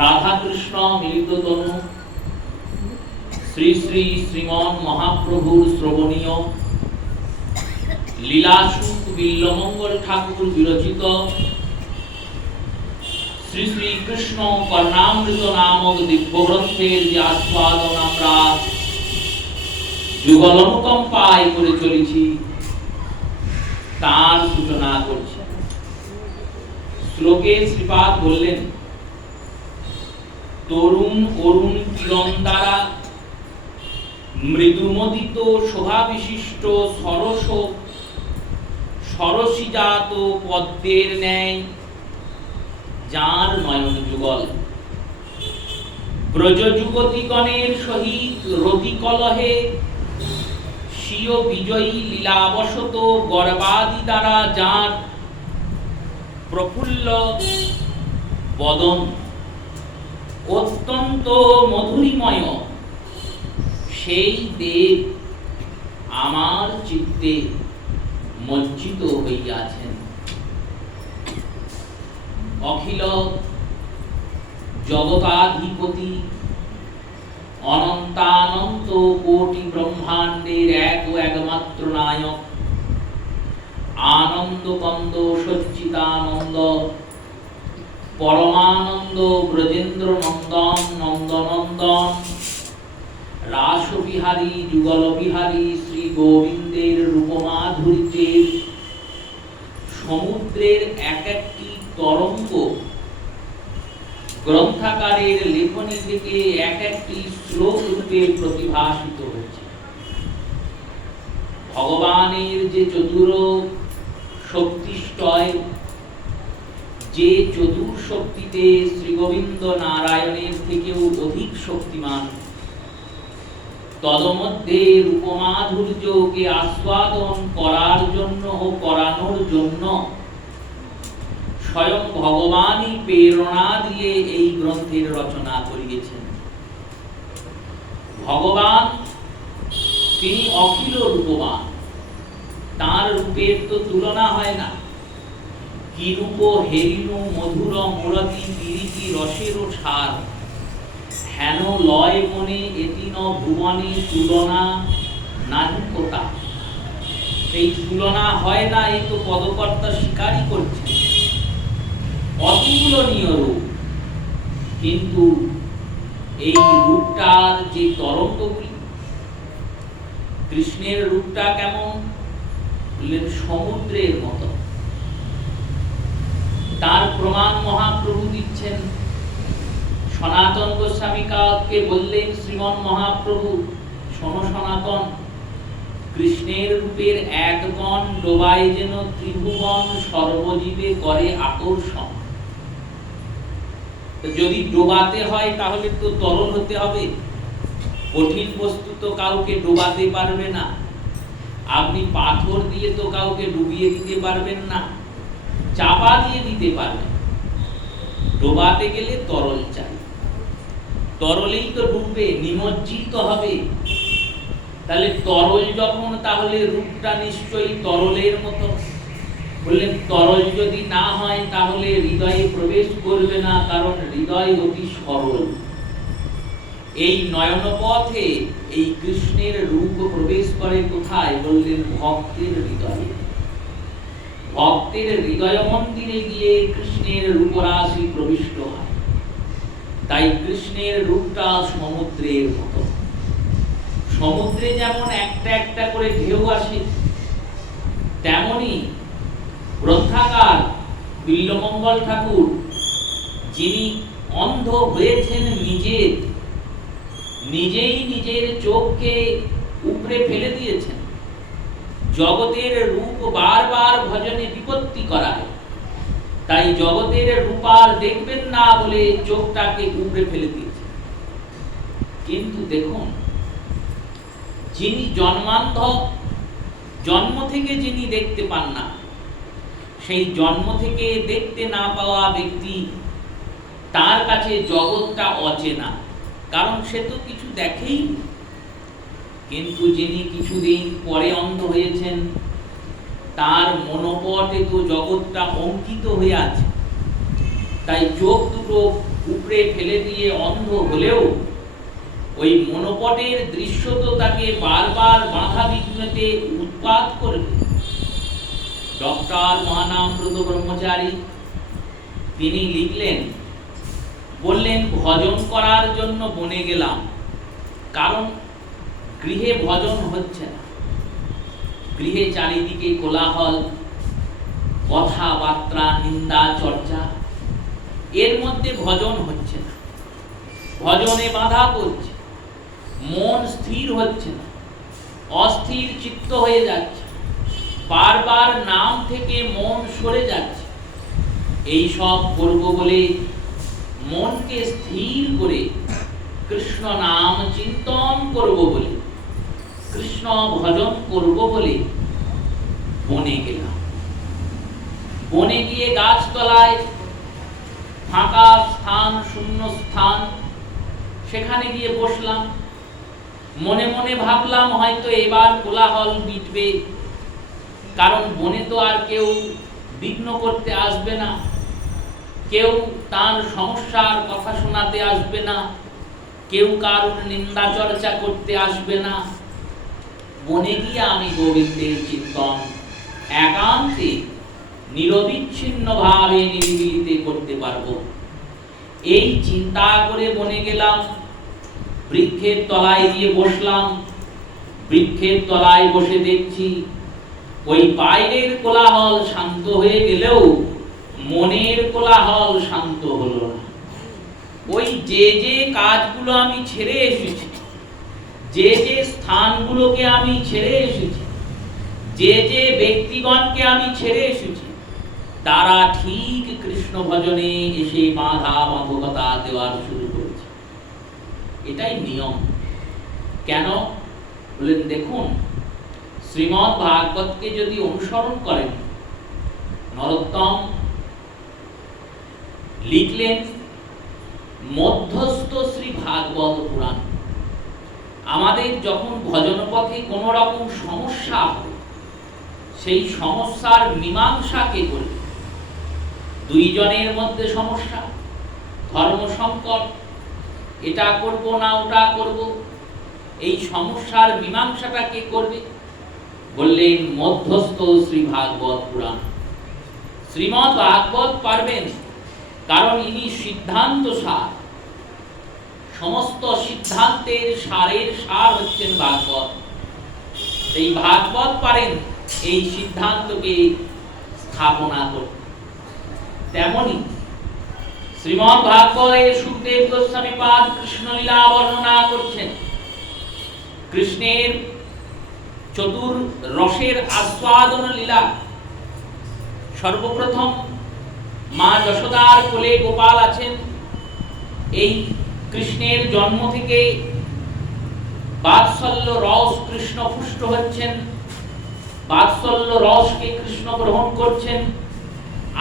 রাধা কৃষ্ণ মিলিত তনু শ্রী শ্রী শ্রীমন মহাপ্রভুর শ্রবণীয় লীলাসুখ বিল্লমঙ্গল ঠাকুর বিরচিত শ্রী শ্রী কৃষ্ণ কর্ণামৃত নামক দিব্যগ্রন্থের যে আস্বাদন আমরা যুগল অনুকম্পায় করে চলেছি তার সূচনা করছি। শ্লোকে শ্রীপাদ বললেন, তরুণ অরুণ কিরণ দ্বারা মৃদুমদিত শোভা বিশিষ্ট সরস সরসীজাত পদ্মের ন্যায় যার নয়ন যুগল, ব্রজ যুগতিগণের সহিত রতি কলহে স্বীয় বিজয়ী লীলাবশত গর্বাদি দ্বারা যার প্রফুল্ল বদন অত্যন্ত মধুরিময়, সেই দেব আমার চিত্তে মজ্জিত হইয়াছেন। অখিল জগতাধিপতি অনন্তানন্ত কোটি ব্রহ্মাণ্ডের এক ও একমাত্র নায়ক, আনন্দ কন্দ সচ্চিদানন্দ পরমানন্দ ব্রজেন্দ্র নন্দন নন্দনন্দন রাসবিহারী যুগল বিহারী শ্রী গোবিন্দের রূপমাধুর্যের সমুদ্রের এক একটি তরঙ্গ গ্রন্থাকারের লেখনী থেকে এক একটি শ্লোক রূপে প্রতিভাসিত হচ্ছে। ভগবানের যে চতুর শক্তিষ্টয়, যে চতুর শক্তিতে শ্রী গোবিন্দ নারায়ণের থেকেও অধিক শক্তিমান, তদমধ্যে রূপমাধুর্যকে আস্বাদন করার জন্য ও করানোর জন্য স্বয়ং ভগবানই প্রেরণা দিয়ে এই গ্রন্থের রচনা করিয়েছেন। ভগবান তিনি অখিল রূপবান, তার রূপের তো তুলনা হয় না। কি রূপ হেরিনু মধুর মূরতি পিরিতি রসেরও ছাড়, হেন লয় মনে এতিন ভুবনে তুলনা নাহি কোথা। এই তুলনা হয় না, এই তো পদকর্তা স্বীকারই করছে। অতুলনীয় রূপ, কিন্তু এই রূপটার যে তরঙ্গগুলি, কৃষ্ণের রূপটা কেমন বললেন, সমুদ্রের মতো। তার প্রমাণ মহাপ্রভু দিচ্ছেন। সনাতন গোস্বামীকে বললেন শ্রীমন মহাপ্রভু, শোনো সনাতন, কৃষ্ণের রূপের এক গণ ডোবায় যেন ত্রিভুবন সর্বজীবে করে আকর্ষণ। যদি ডোবাতে হয় তাহলে তো তরল হতে হবে। কঠিন বস্তু তো কাউকে ডোবাতে পারবে না। আপনি পাথর দিয়ে তো কাউকে ডুবিয়ে দিতে পারবেন না, চাপা দিয়ে দিতে পারবেন। ডোবাতে গেলে তরল চাই, তরলেই তো ডুববে, নিমজ্জিত হবে। তাহলে তরল যখন, তাহলে রূপটা নিশ্চয়ই তরলের মতো। বললেন তরল যদি না হয় তাহলে হৃদয়ে প্রবেশ করবে না, কারণ হৃদয় অতি সরল। এই নয়নপথে এই কৃষ্ণের রূপ প্রবেশ করে কোথায় বললেন, ভক্তের হৃদয়ে। ভক্তের হৃদয় মন্দিরে গিয়ে কৃষ্ণের রূপরাশি প্রবিষ্ট হয়। তাই কৃষ্ণের রূপটা সমুদ্রের মতো। সমুদ্রে যেমন একটা একটা করে ঢেউ আসে, তেমনি গ্রন্থাকার বিল্লমঙ্গল ঠাকুর, যিনি অন্ধ হয়েছেন নিজেই নিজের চোখকে উপরে ফেলে দিয়েছেন। জগতের রূপ বারবার ভজনে বিপত্তি করায়, তাই জগতের রূপ আর দেখবেন না বলে চোখটাকে উপরে ফেলে দিয়েছেন। কিন্তু দেখুন, যিনি জন্মান্ধ, জন্ম থেকে যিনি দেখতে পান না, সেই জন্ম থেকে দেখতে না পাওয়া ব্যক্তি, তার কাছে জগৎটা অচেনা, কারণ সে তো কিছু দেখেই। কিন্তু যিনি কিছুদিন পরে অন্ধ হয়েছেন, তার মনোপটে তো জগৎটা অঙ্কিত হয়ে আছে। তাই চোখ দুটো উপরে ফেলে দিয়ে অন্ধ হলেও ওই মনোপটের দৃশ্য তো তাকে বারবার বাধা বিঘ্নতে উৎপাত করবে। ডক্টর মহানামব্রত ব্রহ্মচারী তিনি লিখলেন, বললেন ভজন করার জন্য বনে গেলাম, কারণ গৃহে ভজন হচ্ছে না। গৃহে চারিদিকে কোলাহল, কথাবার্তা, নিন্দা, চর্চা, এর মধ্যে ভজন হচ্ছে না। ভজনে বাধা পড়ছে, মন স্থির হচ্ছে না, অস্থির চিত্ত হয়ে যাচ্ছে, বারবার নাম থেকে মন সরে যাচ্ছে। এই সব করব বলে মনকে স্থির করে কৃষ্ণ নাম চিন্তন করব বলে, কৃষ্ণ ভজন করব বলে বনে গেলাম। বনে গিয়ে গাছতলায় ফাঁকা স্থান, শূন্য স্থান, সেখানে গিয়ে বসলাম। মনে মনে ভাবলাম হয়তো এবার কোলাহল মিটবে, কারণ বনে তো আর কেউ বিঘ্ন করতে আসবে না, কেউ তার সমস্যার কথা শোনাতে আসবে না, কেউ কারোর নিন্দা চর্চা করতে আসবে না। বনে গিয়ে আমি গোবিন্দের চিন্তন একান্তে নিরবিচ্ছিন্ন ভাবে নিরিবিলিতে করতে পারবো, এই চিন্তা করে বনে গেলাম। বৃক্ষের তলায় গিয়ে বসলাম। বৃক্ষের তলায় বসে দেখছি ওই বাইরের কোলাহল শান্ত হয়ে গেলেও মনের কোলাহল শান্ত হলো না। ওই যে যে কাজগুলো আমি ছেড়ে এসেছি, যে যে স্থানগুলোকে আমি ছেড়ে এসেছি, যে যে ব্যক্তিগণকে আমি ছেড়ে এসেছি, তারা ঠিক কৃষ্ণ ভজনে এসে বাধা বাধকতা দেওয়ার শুরু করেছে। এটাই নিয়ম। কেন বলেন, দেখুন শ্রীমদ্ ভাগবতকে যদি অনুসরণ করেন, নরোত্তম লিখলেন মধ্যস্থ শ্রী ভাগবত পুরাণ। আমাদের যখন ভজন পথে কোন রকম সমস্যা হয়, সেই সমস্যার মীমাংসা কে করবে? দুইজনের মধ্যে সমস্যা, ধর্ম সংকট, এটা করব না ওটা করব, এই সমস্যার মীমাংসাটা কে করবে? বললেন মধ্যস্থ শ্রী ভাগবত পুরাণ। শ্রীমদ্ ভাগবত পারবেন, কারণ ইনি সিদ্ধান্ত সার। সমস্ত সিদ্ধান্তের সারের সার হচ্ছেন ভাগবত। এই ভাগবত পারেন এই সিদ্ধান্তকে স্থাপনা করতে। তেমনি শ্রীমদ্ ভাগবতের সুখদেব গোস্বামী পাদ কৃষ্ণ লীলা বর্ণনা করছেন। কৃষ্ণের চতুর রসের আস্বাদন লীলা। সর্বপ্রথম মা যশোদার কোলে গোপাল আছেন। এই কৃষ্ণের জন্ম থেকে বাৎসল্য রস কৃষ্ণ পুষ্ট হচ্ছেন, বাৎসল্য রসকে কৃষ্ণ গ্রহণ করছেন,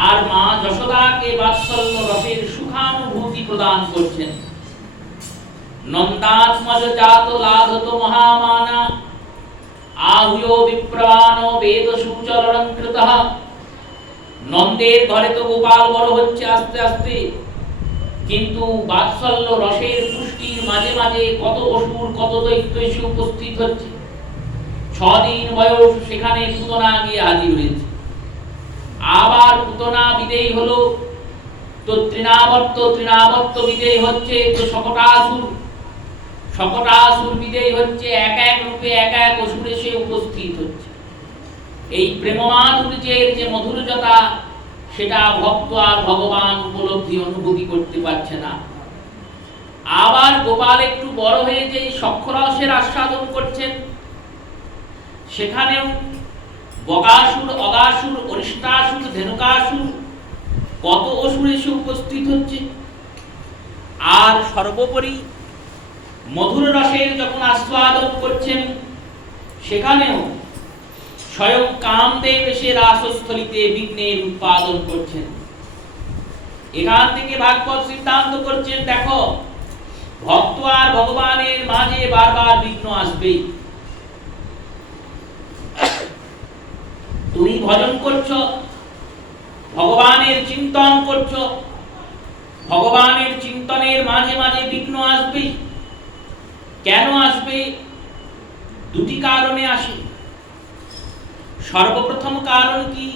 আর মা যশোদাকে বাৎসল্য রসের সুখানুভূতি প্রদান করছেন। নন্দাত্মজ জাত লাধত মহামানা আহুয় বিপ্রবাণ বেদ সুচরণ কৃতঃ। নন্দের ঘরে তো গোপাল বড় হচ্ছে আস্তে আস্তে, কিন্তু বাৎসল্য রসের পুষ্টির মাঝে মাঝে কত অসুর, কত দৈত্য এসে উপস্থিত হচ্ছে। 6 দিন বয়স সেখানে পুতনা গিয়ে হাজির হয়েছে। আবার পুতনা বিদেয়ী হলো, তো তৃণাবর্ত বিদেয়ী হচ্ছে, তো শকটাসুর বিদেয়ী হচ্ছে। এক এক রূপে এক এক অসুর এসে উপস্থিত হচ্ছে। এই প্রেমমাধুর্যের যে মধুরতা, সেটা ভক্ত আর ভগবান উপলব্ধি অনুভূতি করতে পারছে না। আবার গোপাল একটু বড় হয়ে যে সক্ষরসের আস্বাদন করছেন, সেখানেও বকাসুর, অগাসুর, অরিষ্টাসুর, ধেনুকাসুর, কত অসুর এসে উপস্থিত হচ্ছে। আর সর্বোপরি মধুর রসের যখন আস্বাদন করছেন, সেখানেও স্বয়ং কামদেব এসে রাসস্থলিতে বিঘ্নের উৎপাদন করছেন। এখান থেকে ভাগবত সিদ্ধান্ত করছেন, দেখো ভক্ত আর ভগবানের মাঝে বারবার বিঘ্ন আসবেই। তুমি ভজন করছো, ভগবানের চিন্তন করছো, ভগবানের চিন্তনের মাঝে মাঝে বিঘ্ন আসবে। কেন আসবে? দুটি কারণে আসে। সর্বপ্রথম কারণ কি?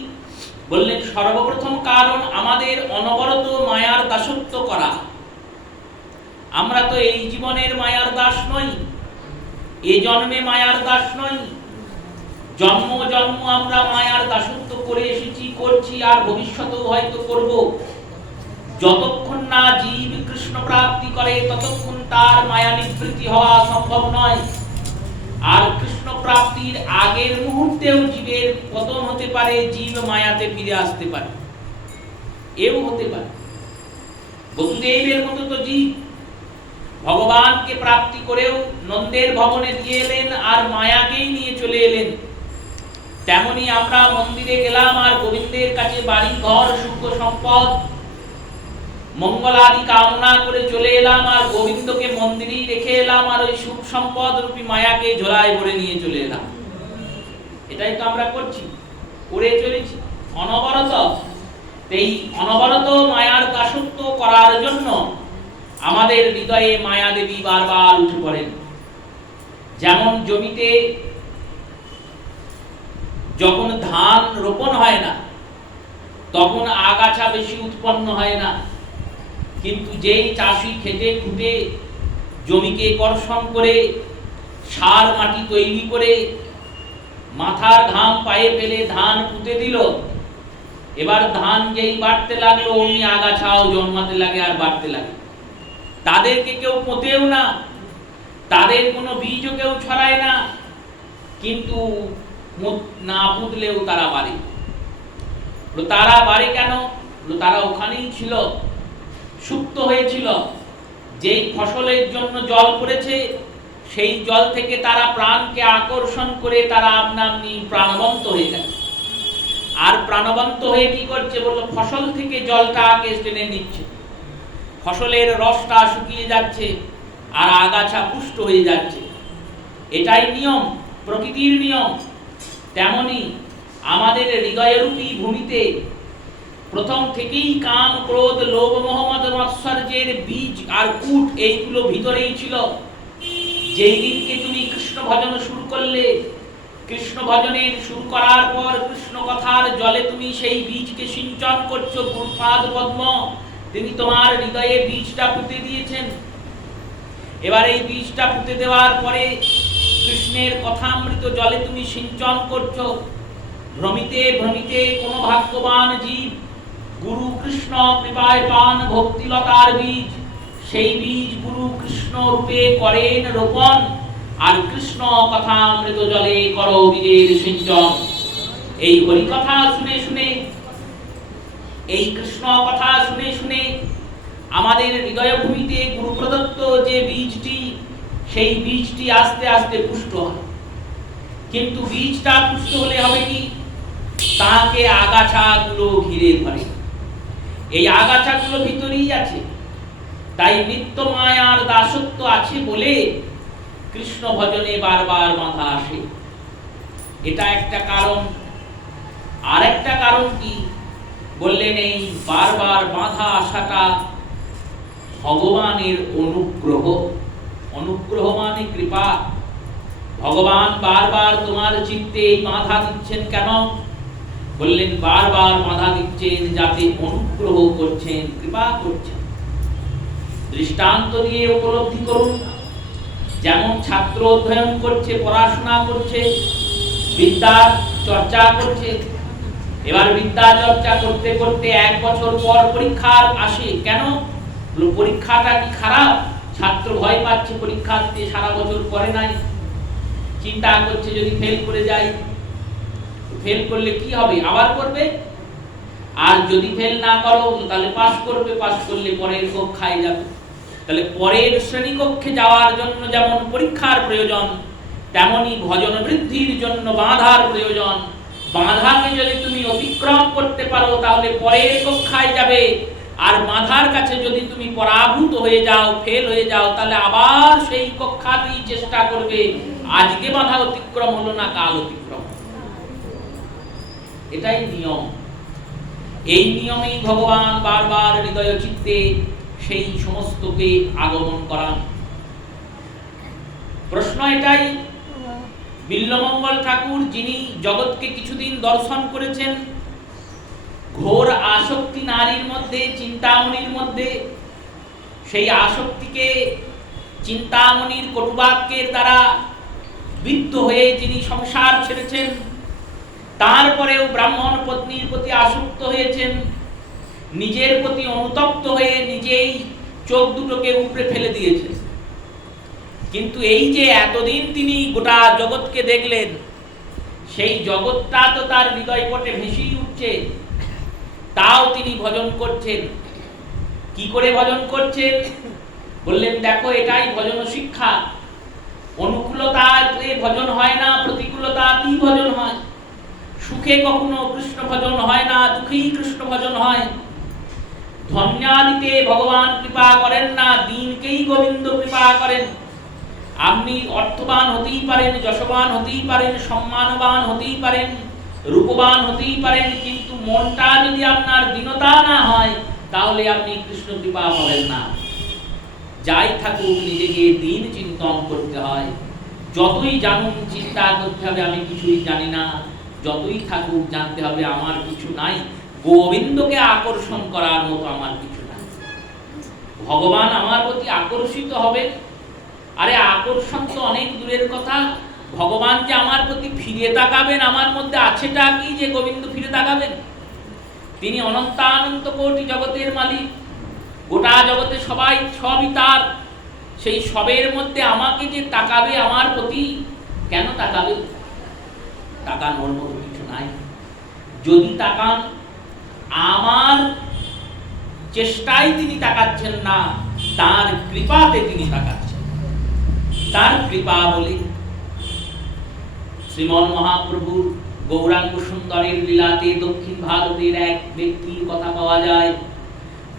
বললেন সর্বপ্রথম কারণ আমাদের অনবরত মায়ার দাসত্ব করা। আমরা তো এই জীবনের মায়ার দাস নই, এ জন্মে মায়ার দাস নই। জন্ম জন্ম আমরা মায়ার দাসত্ব করে এসেছি, করছি, আর ভবিষ্যতেও হয়তো করব। যতক্ষণ না জীব কৃষ্ণ প্রাপ্তি করে ততক্ষণ তার মায়া নিবৃত্তি হওয়া সম্ভব নয়। আর কৃষ্ণ প্রাপ্তির আগের মুহূর্তেও জীবের পতন হতে পারে, জীব মায়াতে ফিরে আসতে পারে, এও হতে পারে। বসুদেবের মতো তো জীব ভগবানকে প্রাপ্তি করেও নন্দের ভবনে দিয়ে এলেন আর মায়াকেই নিয়ে চলে এলেন। তেমনি আমরা মন্দিরে গেলাম আর গোবিন্দের কাছে বাড়ি ঘর সুখ সম্পদ মঙ্গলাদি কামনা করে চলে এলাম, আর গোবিন্দকে মন্দিরেই রেখে এলাম, আর ওই সুখ সম্পদ রূপী মায়াকে ঝোলায় ভরে নিয়ে চলে এলাম। এটাই তো আমরা করছি, করে চলেছি অনবরত। এই অনবরত মায়ার দাসত্ব করার জন্য আমাদের হৃদয়ে মায়া দেবী বারবার উঠে পড়েন। যেমন জমিতে যখন ধান রোপণ হয় না তখন আগাছা বেশি উৎপন্ন হয় না, কিন্তু যেই চাষি খেটে খুঁটে জমিকে কর্ষণ করে সার মাটি তৈরি করে মাথার ঘাম পায়ে ফেলে ধান পুঁতে দিল, এবার ধান যেই বাড়তে লাগলো অমনি আগাছাও জন্মাতে লাগে আর বাড়তে লাগে। তাদেরকে কেউ পোঁতেও না, তাদের কোনো বীজও কেউ ছড়ায় না, কিন্তু না পুঁতলেও তারা বাড়ে। তারা বাড়ে কেন? তারা ওখানেই ছিল, সুপ্ত হয়েছিল। যেই ফসলের জন্য জল পড়েছে সেই জল থেকে তারা প্রাণকে আকর্ষণ করে তারা আপনা-আপনি প্রাণবন্ত হয়ে গেছে। আর প্রাণবন্ত হয়ে কি করছে? বললো ফসল থেকে জলটা টেনে নিচ্ছে, ফসলের রসটা শুকিয়ে যাচ্ছে আর আগাছা পুষ্ট হয়ে যাচ্ছে। এটাই নিয়ম, প্রকৃতির নিয়ম। তেমনি আমাদের হৃদয়রূপী ভূমিতে প্রথম থেকেই কাম ক্রোধ লোভ মোহ মদ মাৎসর্যের বীজ আর কূট এইগুলো ভিতরেই ছিল। যেই দিনকে তুমি কৃষ্ণ ভজন শুরু করলে, কৃষ্ণ ভজনের শুরু করার পর কৃষ্ণ কথার জলে তুমি সেই বীজকে সিঞ্চন করছো, গুরুপাদ পদ্ম তিনি তোমার হৃদয়ে বীজটা পুঁতে দিয়েছেন। এবার এই বীজটা পুঁতে দেওয়ার পরে কৃষ্ণের কথামৃত জলে তুমি সিঞ্চন করছো। ভ্রমিতে ভ্রমিতে কোন ভাগ্যবান জীব গুরু কৃষ্ণ কৃপায় পান ভক্তিলতার বীজ, সেই বীজ গুরু কৃষ্ণ রূপে করেন রোপণ, আর কৃষ্ণ কথামৃত জলে করো বীজের সিঞ্চন। এই হরি কথা শুনে শুনে, এই কৃষ্ণ কথা শুনে শুনে আমাদের হৃদয় ভূমিতে গুরু প্রদত্ত যে বীজটি, সেই বীজটি আস্তে আস্তে পুষ্ট হয়। কিন্তু বীজটা পুষ্ট হলে হবে কি? তাকে আগাছাগুলো ঘিরে ধরে। এই আগাছাগুলো ভিতরেই আছে। তাই নিত্য মায়ার দাসত্ব আছে বলে কৃষ্ণ ভজনে বারবার বাধা আসে। এটা একটা কারণ। আর একটা কারণ কি? বললেন এই বারবার বাধা আসাটা ভগবানের অনুগ্রহ। অনুগ্রহ মানে কৃপা। ভগবান বারবার তোমার চিত্তে এই বাধা দিচ্ছেন কেন? বললেন বারবার বাধা দিচ্ছেন যাতে অনুগ্রহ করছেন, কৃপা করছেন। দৃষ্টান্ত দিয়ে উপলব্ধি করুন। যেমন ছাত্র অধ্যয়ন করছে, পড়াশোনা করছে, বিদ্যার চর্চা করছে। এবার বিদ্যা চর্চা করতে করতে 1 বছর পর পরীক্ষা আসে। কেন? পরীক্ষাটা কি খারাপ? ছাত্র ভয় পাচ্ছে, পরীক্ষা দিতে সারা বছর করে নাই, চিন্তা করছে যদি ফেল করে যায়, ফেল করলে কি হবে? আবার করবে। আর যদি ফেল না করো তাহলে পাস করবে, পাস করলে পরের কক্ষায় যাবে। তাহলে পরের শ্রেণীকক্ষে যাওয়ার জন্য যেমন পরীক্ষার প্রয়োজন, তেমনি ভজন বৃদ্ধির জন্য বাধার প্রয়োজন। বাধাকে যদি তুমি অতিক্রম করতে পারো তাহলে পরের কক্ষায় যাবে। আর বাধার কাছে যদি তুমি পরাভূত হয়ে যাও, ফেল হয়ে যাও, তাহলে আবার সেই কক্ষাতেই চেষ্টা করবে। আজকে বাধা অতিক্রম হলো না, কাল অতিক্রম। এটাই নিয়ম। এই নিয়মেই ভগবান বারবার হৃদয় চিত্তে সেই সমস্তকে আগমন করান। প্রশ্ন এটাই, বিল্বমঙ্গল ঠাকুর যিনি জগৎকে কিছুদিন দর্শন করেছেন, ঘোর আসক্তি নারীর মধ্যে, চিন্তামণির মধ্যে, সেই আসক্তিকে চিন্তামণির কটুবাক্যের দ্বারা বিদ্ধ হয়ে যিনি সংসার ছেড়েছেন, তারপরেও ব্রাহ্মণ পত্নীর প্রতি আসক্ত হয়েছেন, নিজের প্রতি অনুতপ্ত হয়ে নিজেই চোখ দুটোকে উপড়ে ফেলে দিয়েছেন। কিন্তু এই যে এতদিন তিনি গোটা জগৎকে দেখলেন, সেই জগৎটা তো তার হৃদয়পটে ভেসেই উঠছে, তাও তিনি ভজন করছেন। কি করে ভজন করছেন? বললেন, দেখো এটাই ভজন শিক্ষা। অনুকূলতাতে ভজন হয় না, প্রতিকূলতাতেই ভজন হয়। সুখে কখনো কৃষ্ণ ভজন হয় না, দুঃখেই কৃষ্ণ ভজন হয়। ধন্যাদিতে ভগবান কৃপা করেন না, দিনকেই গোবিন্দ কৃপা করেন। আপনি অর্থবান হতেই পারেন, যশবান হতেই পারেন, সম্মানবান হতেই পারেন, রূপবান হতেই পারেন, কিন্তু মনটা যদি আপনার দীনতা না হয়, তাহলে আপনি কৃষ্ণ কৃপা পাবেন না। যাই থাকুক, নিজেকে দিন চিন্তন করতে হয়। যতই জানুন, চিন্তা করতে হবে আমি কিছুই জানি না। যতই থাকুক, জানতে হবে আমার কিছু নাই। গোবিন্দকে আকর্ষণ করার মতো আমার কিছু নাই। ভগবান আমার প্রতি আকর্ষিত হবে, আরে আকর্ষণ তো অনেক দূরের কথা। ভগবান যে আমার প্রতি ফিরে তাকাবেন, আমার মধ্যে আছেটা কি যে গোবিন্দ ফিরে তাকাবেন? তিনি অনন্তানন্ত কোটি জগতের মালিক, গোটা জগতে সবই তার। সেই সবের মধ্যে আমাকে যে তাকাবে আমার প্রতি, কেন তাকাবে? তাকানোর মতো কিছু নাই। যদি তাকান, আমার চেষ্টায় তিনি তাকাচ্ছেন না, তার কৃপাতে তিনি তাকাচ্ছেন। তার কৃপা বলে শ্রীমন মহাপ্রভুর গৌরাঙ্গ সুন্দরের লীলাতে দক্ষিণ ভারতের এক ব্যক্তির কথা পাওয়া যায়,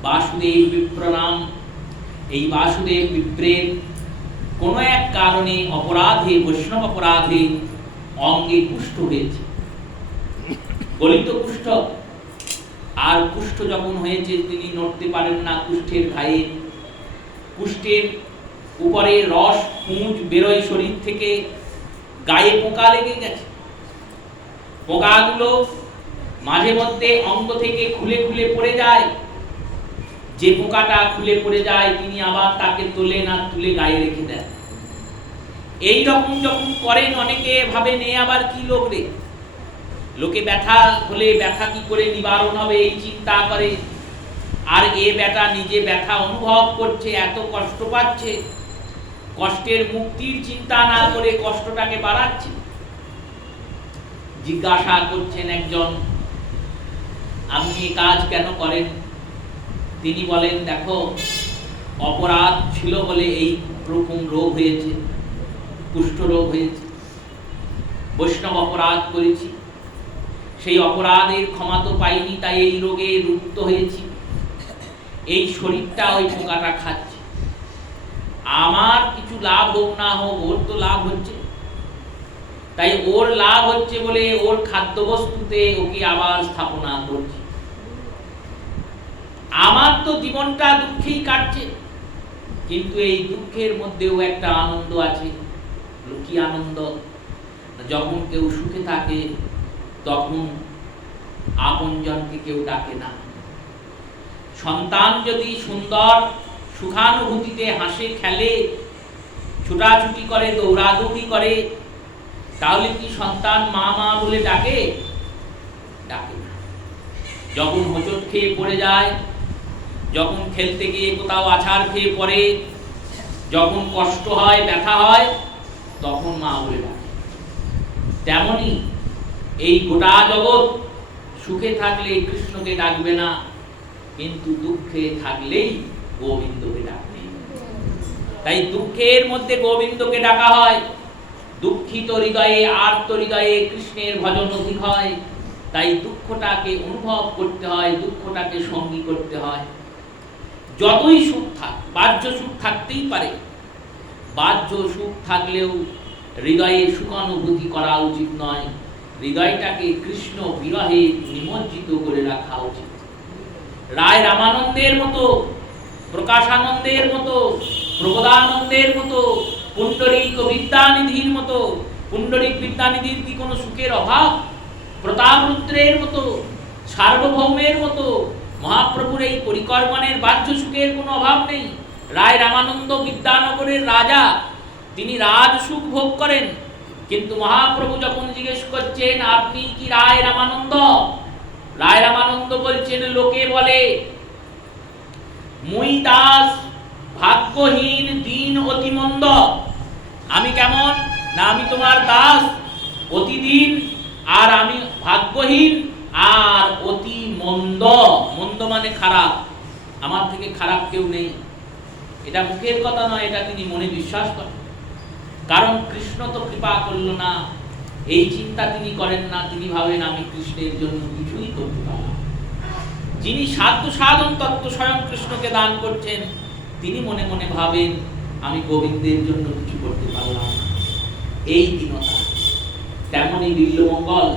বাসুদেব বিপ্র নাম। এই বাসুদেব বিপ্রের কোন এক কারণে অপরাধে, বৈষ্ণব অপরাধে অঙ্গে কুষ্ঠ হয়েছে, গলিত কুষ্ঠ। আর কুষ্ঠ যখন হয়েছে, তিনি নড়তে পারেন না কুষ্ঠের ঘায়ে। কুষ্ঠের উপরে রস পুঁজ বেরোয় শরীর থেকে, গায়ে পোকা লেগে গেছে। পোকাগুলো মাঝে মধ্যে অঙ্গ থেকে খুলে খুলে পড়ে যায়। যে পোকাটা খুলে পড়ে যায়, তিনি আবার তাকে তোলেন, আর তুলে গায়ে রেখে দেন। এই রকম যখন করেন, অনেকে ভাবেন এ আবার কি লোক রে, লোকে ব্যথা হলে ব্যথা কি করে নিবারণ হবে এই চিন্তা করে। আর এ বেটা নিজে ব্যথা অনুভব করছে, এত কষ্ট পাচ্ছে, কষ্টের মুক্তির চিন্তা না করে কষ্টটাকে বাড়াচ্ছে। জিজ্ঞাসা করছেন একজন, আপনি এই কাজ কেন করেন? তিনি বলেন, দেখো অপরাধ ছিল বলে এই রকম রোগ হয়েছে, কুষ্ঠ রোগ হয়েছে। বৈষ্ণব অপরাধ করেছি, সেই অপরাধের ক্ষমা তো পাইনি, তাই এই রোগে রুগ্ন হয়েছি। এই শরীরটা ওই পোকাটা খাচ্ছে। আমার কিছু লাভ হোক না হোক, ওর তো লাভ হচ্ছে। তাই ওর লাভ হচ্ছে বলে ওর খাদ্যবস্তুতে ওকে আবার স্থাপনা করছি। আমার তো জীবনটা দুঃখেই কাটছে, কিন্তু এই দুঃখের মধ্যেও একটা আনন্দ আছে। কি আনন্দ? যখন কেউ সুখে থাকে, তখন আপনজনকে কেউ ডাকে না। সন্তান যদি সুন্দর সুখানুভূতিতে হাসে, খেলে, ছুটাছুটি করে, দৌড়াদৌড়ি করে, তাহলে কি সন্তান মা মা বলে ডাকে? ডাকে না। যখন হোঁচট খেয়ে পড়ে যায়, যখন খেলতে গিয়ে কোথাও আছাড় খেয়ে পড়ে, যখন কষ্ট হয়, ব্যথা হয়, তখন মা বলে ডাকে। তেমনি এই গোটা জগৎ সুখে থাকলে কৃষ্ণকে ডাকবে না, কিন্তু দুঃখে থাকলেই গোবিন্দকে ডাকবে। তাই দুঃখের মধ্যে গোবিন্দকে ডাকা হয়। দুঃখিত হৃদয়ে, আর্ত হৃদয়ে কৃষ্ণের ভজন অধিক হয়। তাই দুঃখটাকে অনুভব করতে হয়, দুঃখটাকে সঙ্গী করতে হয়। যতই সুখ থাক, বাহ্য সুখ থাকতেই পারে, বাহ্য সুখ থাকলেও হৃদয়ে সুখানুভূতি করা উচিত নয়। হৃদয়টাকে কৃষ্ণ বিরহে নিমজ্জিত করে রাখা উচিত। রায় রামানন্দের মতো প্রকাশানন্দের মতো, প্রবোধানন্দের মতো, পুণ্ডরীক বিদ্যানিধির মতো। পুণ্ডরীক বিদ্যানিধির কি কোনো সুখের অভাব? প্রতাপরুদ্রের মতো, সার্বভৌমের মতো মহাপ্রভুর এই পরিকর্মণের বাহ্য সুখের কোনো অভাব নেই। রায় রামানন্দ বিদ্যানগরের রাজা, তিনি রাজ সুখ ভোগ করেন, কিন্তু মহাপ্রভু যখন জিজ্ঞেস করছেন আপনি কি রায় রামানন্দ, রায় রামানন্দ বলছেন লোকে বলে মুই দাস ভাগ্যহীন দিন অতি মন্দ। আমি কেমন না, আমি তোমার দাস অতি দিন, আর আমি ভাগ্যহীন আর অতি মন্দ। মন্দ মানে খারাপ, আমার থেকে খারাপ কেউ নেই। এটা মুখের কথা নয়, এটা তিনি মনে বিশ্বাস করেন। কারণ কৃষ্ণ তো কৃপা করল না, এই চিন্তা তিনি করেন না। তিনি ভাবেন আমি কৃষ্ণের জন্য কিছুই করতে পারলাম। যিনি সাধ্য সাধন তত্ত্ব স্বয়ং কৃষ্ণকে দান করছেন, তিনি মনে মনে ভাবেন আমি গোবিন্দের জন্য কিছু করতে পারলাম না। এই দীনতা। তেমনি বিল্বমঙ্গল,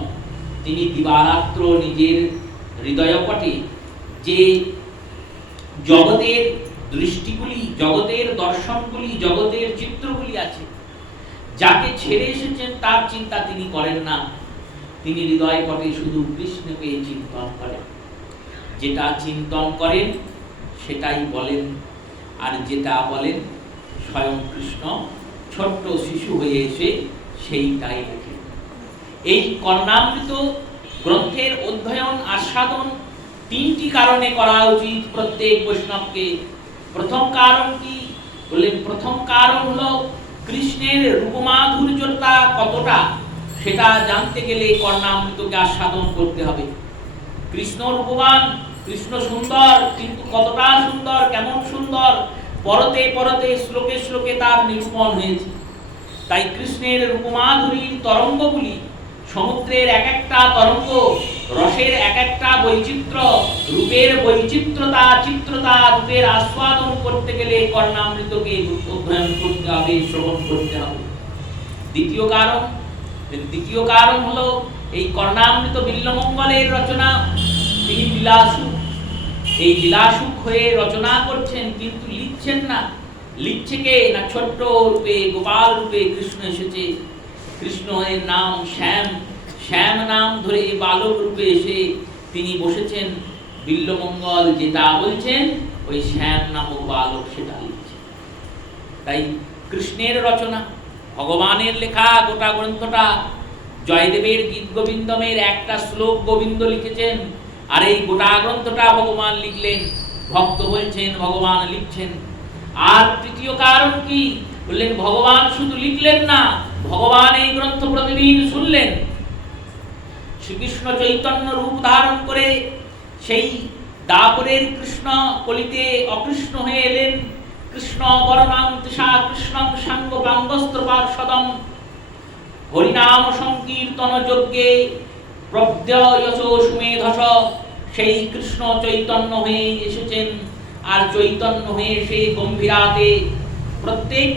তিনি দিবারাত্র নিজের হৃদয়পটে যে জগতের দৃষ্টিগুলি, জগতের দর্শনগুলি, জগতের চিত্রগুলি আছে, যাকে ছেড়ে এসেছেন তার চিন্তা তিনি করেন না। তিনি হৃদয়পটে শুধু কৃষ্ণকে চিন্তন করেন। যেটা চিন্তন করেন সেটাই বলেন, আর যেটা বলেন স্বয়ং কৃষ্ণ ছোট্ট শিশু হয়ে এসে সেইটাই লেখেন। এই কর্ণামৃত গ্রন্থের অধ্যয়ন আস্বাদন তিনটি কারণে করা উচিত প্রত্যেক বৈষ্ণবকে। প্রথম কারণ কি বললেন? প্রথম কারণ হলো কৃষ্ণের রূপমাধুর্যতা কতটা, সেটা জানতে গেলে কর্ণামৃতকে আস্বাদন করতে হবে। কৃষ্ণ রূপবান, কৃষ্ণ সুন্দর, কিন্তু কতটা সুন্দর, কেমন সুন্দর, পরতে পরতে শ্লোকে শ্লোকে তার নিরূপণ হয়েছে। তাই কৃষ্ণের রূপমাধুরীর তরঙ্গগুলি, সমুদ্রের এক একটা তরঙ্গ, রসের এক একটা বৈচিত্র্য, রূপের বৈচিত্র্যতা, চিত্রতা, রূপের আস্বাদন করতে গেলে কর্ণামৃতকে অধ্যয়ন করতে হবে, শ্রবণ করতে হবে। দ্বিতীয় কারণ হলো এই কর্ণামৃত বিল্বমঙ্গলের রচনা। তিনি লীলাসুখ, এই লীলাসুখ হয়ে রচনা করছেন, কিন্তু লিখছেন না। লিখছে কে না, ছোট্ট রূপে গোপাল রূপে কৃষ্ণ এসেছে। কৃষ্ণের নাম শ্যাম, শ্যাম নাম ধরে বালক রূপে এসে তিনি বসেছেন। বিল্বমঙ্গল যেটা বলছেন ওই শ্যাম নামক বালক সেটা লিখছে। তাই কৃষ্ণের রচনা, ভগবানের লেখা গোটা গ্রন্থটা। জয়দেবের গীত গোবিন্দমের একটা শ্লোক গোবিন্দ লিখেছেন, আর এই গোটা গ্রন্থটা ভগবান লিখলেন। ভক্ত বলছেন ভগবান লিখছেন। আর তৃতীয় কারণ কি বললেন? ভগবান শুধু লিখলেন না, ভগবান এই গ্রন্থ প্রতিদিন শুনলেন। শ্রীকৃষ্ণ চৈতন্য রূপ ধারণ করে সেই দাপরের কৃষ্ণ কলিতে অকৃষ্ণ হয়ে এলেন। কৃষ্ণ বরণাং তৃষা কৃষ্ণং সাঙ্গ পাঙ্গস্ত্র পার্ষদম হরিনাম সংকীর্তন যজ্ঞে প্রব্দয়চ সুমেধস। সেই কৃষ্ণ চৈতন্য হয়ে এসেছেন, আর চৈতন্য হয়ে সেই গম্ভীরাতে প্রত্যেক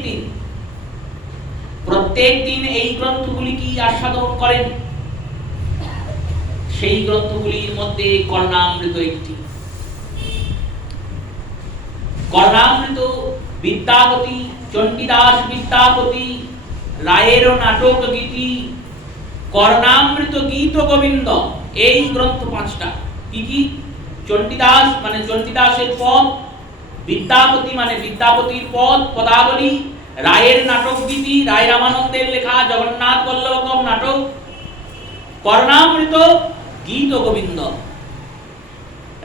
দিন এই গ্রন্থগুলি কি আস্বাদন করেন। সেই গ্রন্থগুলির মধ্যে কর্ণামৃত একটি। কর্ণামৃত বিদ্যাপতি, চণ্ডীদাস বিদ্যাপতি, রায়ের নাটক গীতি, কর্ণামৃত গীত গোবিন্দ, এই গ্রন্থ পাঁচটা। কি কি? চণ্ডীদাস মানে চণ্ডীদাসের পদ, বিদ্যাপতি মানে বিদ্যাপতির পদ, পদাবলী, রায়ের নাটক গীতি, রায় রামানন্দের লেখা জগন্নাথ বল্লভকম নাটক, কর্ণামৃত গীত গোবিন্দ।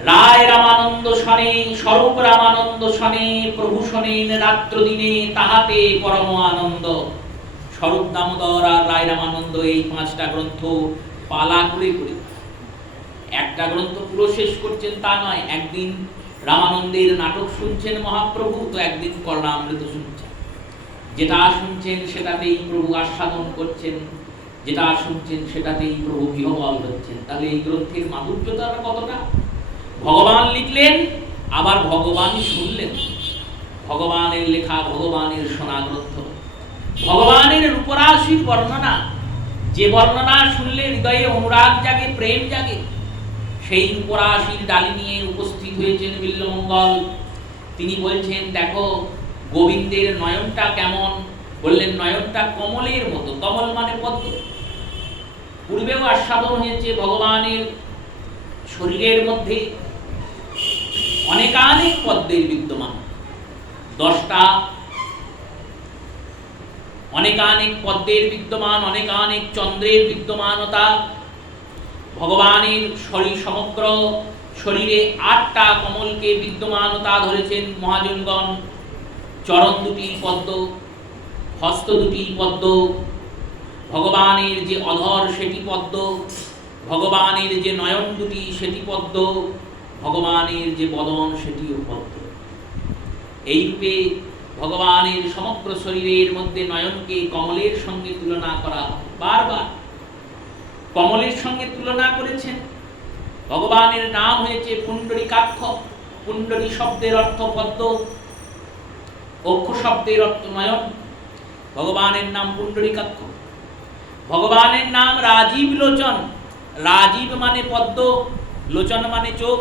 রায় রামানন্দ শনে, স্বরূপ রামানন্দ শনে, প্রভু শোনেন রাত্র দিনে তাহাতে পরম আনন্দ। স্বরূপ দামোদর আর রায় রামানন্দ এই পাঁচটা গ্রন্থ পালা করে করে, একটা গ্রন্থ পুরো শেষ করছেন তা নয়। একদিন রামানন্দের নাটক শুনছেন মহাপ্রভু, তো একদিন কর্ণামৃত শুনছেন। যেটা শুনছেন সেটাতেই প্রভু আস্বাদন করছেন, যেটা শুনছেন সেটাতেই প্রভু বিহবল হচ্ছেন। তাহলে এই গ্রন্থের মাধুর্যতা কতটা! ভগবান লিখলেন, আবার ভগবানই শুনলেন। ভগবানের লেখা, ভগবানের শোনা গ্রন্থ, ভগবানের রূপরাশির বর্ণনা। যে বর্ণনা শুনলে হৃদয়ে অনুরাগ জাগে, প্রেম জাগে। সেই রূপরাশির ডালি নিয়ে উপস্থিত হয়েছেন বিল্বমঙ্গল। তিনি বলছেন, দেখো গোবিন্দের নয়নটা কেমন? বললেন, নয়নটা কমলের মতো। কমল মানে পদ্ম। পূর্বেও আস্বাদন হয়েছে ভগবানের শরীরের মধ্যে অনেকানেক পদ্মের বিদ্যমান, 10টা অনেকানেক পদ্মের বিদ্যমান, অনেকানেক চন্দ্রের বিদ্যমানতা। ভগবানের শরীর সমগ্র শরীরে 8টা কমলকে বিদ্যমানতা ধরেছেন মহাজনগণ। চরণ দুটি পদ্ম, হস্ত দুটি পদ্ম, ভগবানের যে অধর সেটি পদ্ম, ভগবানের যে নয়ন দুটি সেটি পদ্ম, ভগবানের যে বদন সেটিও পদ্ম। এইরূপে ভগবানের সমগ্র শরীরের মধ্যে নয়নকে কমলের সঙ্গে তুলনা করা হয়। বারবার কমলের সঙ্গে তুলনা করেছেন। ভগবানের নাম হয়েছে পুণ্ডরীকাক্ষ। পুণ্ডরী শব্দের অর্থ পদ্ম, অক্ষ শব্দের অর্থ নয়ন। ভগবানের নাম পুণ্ডরীকাক্ষ। ভগবানের নাম রাজীব লোচন। রাজীব মানে পদ্ম, লোচন মানে চোখ।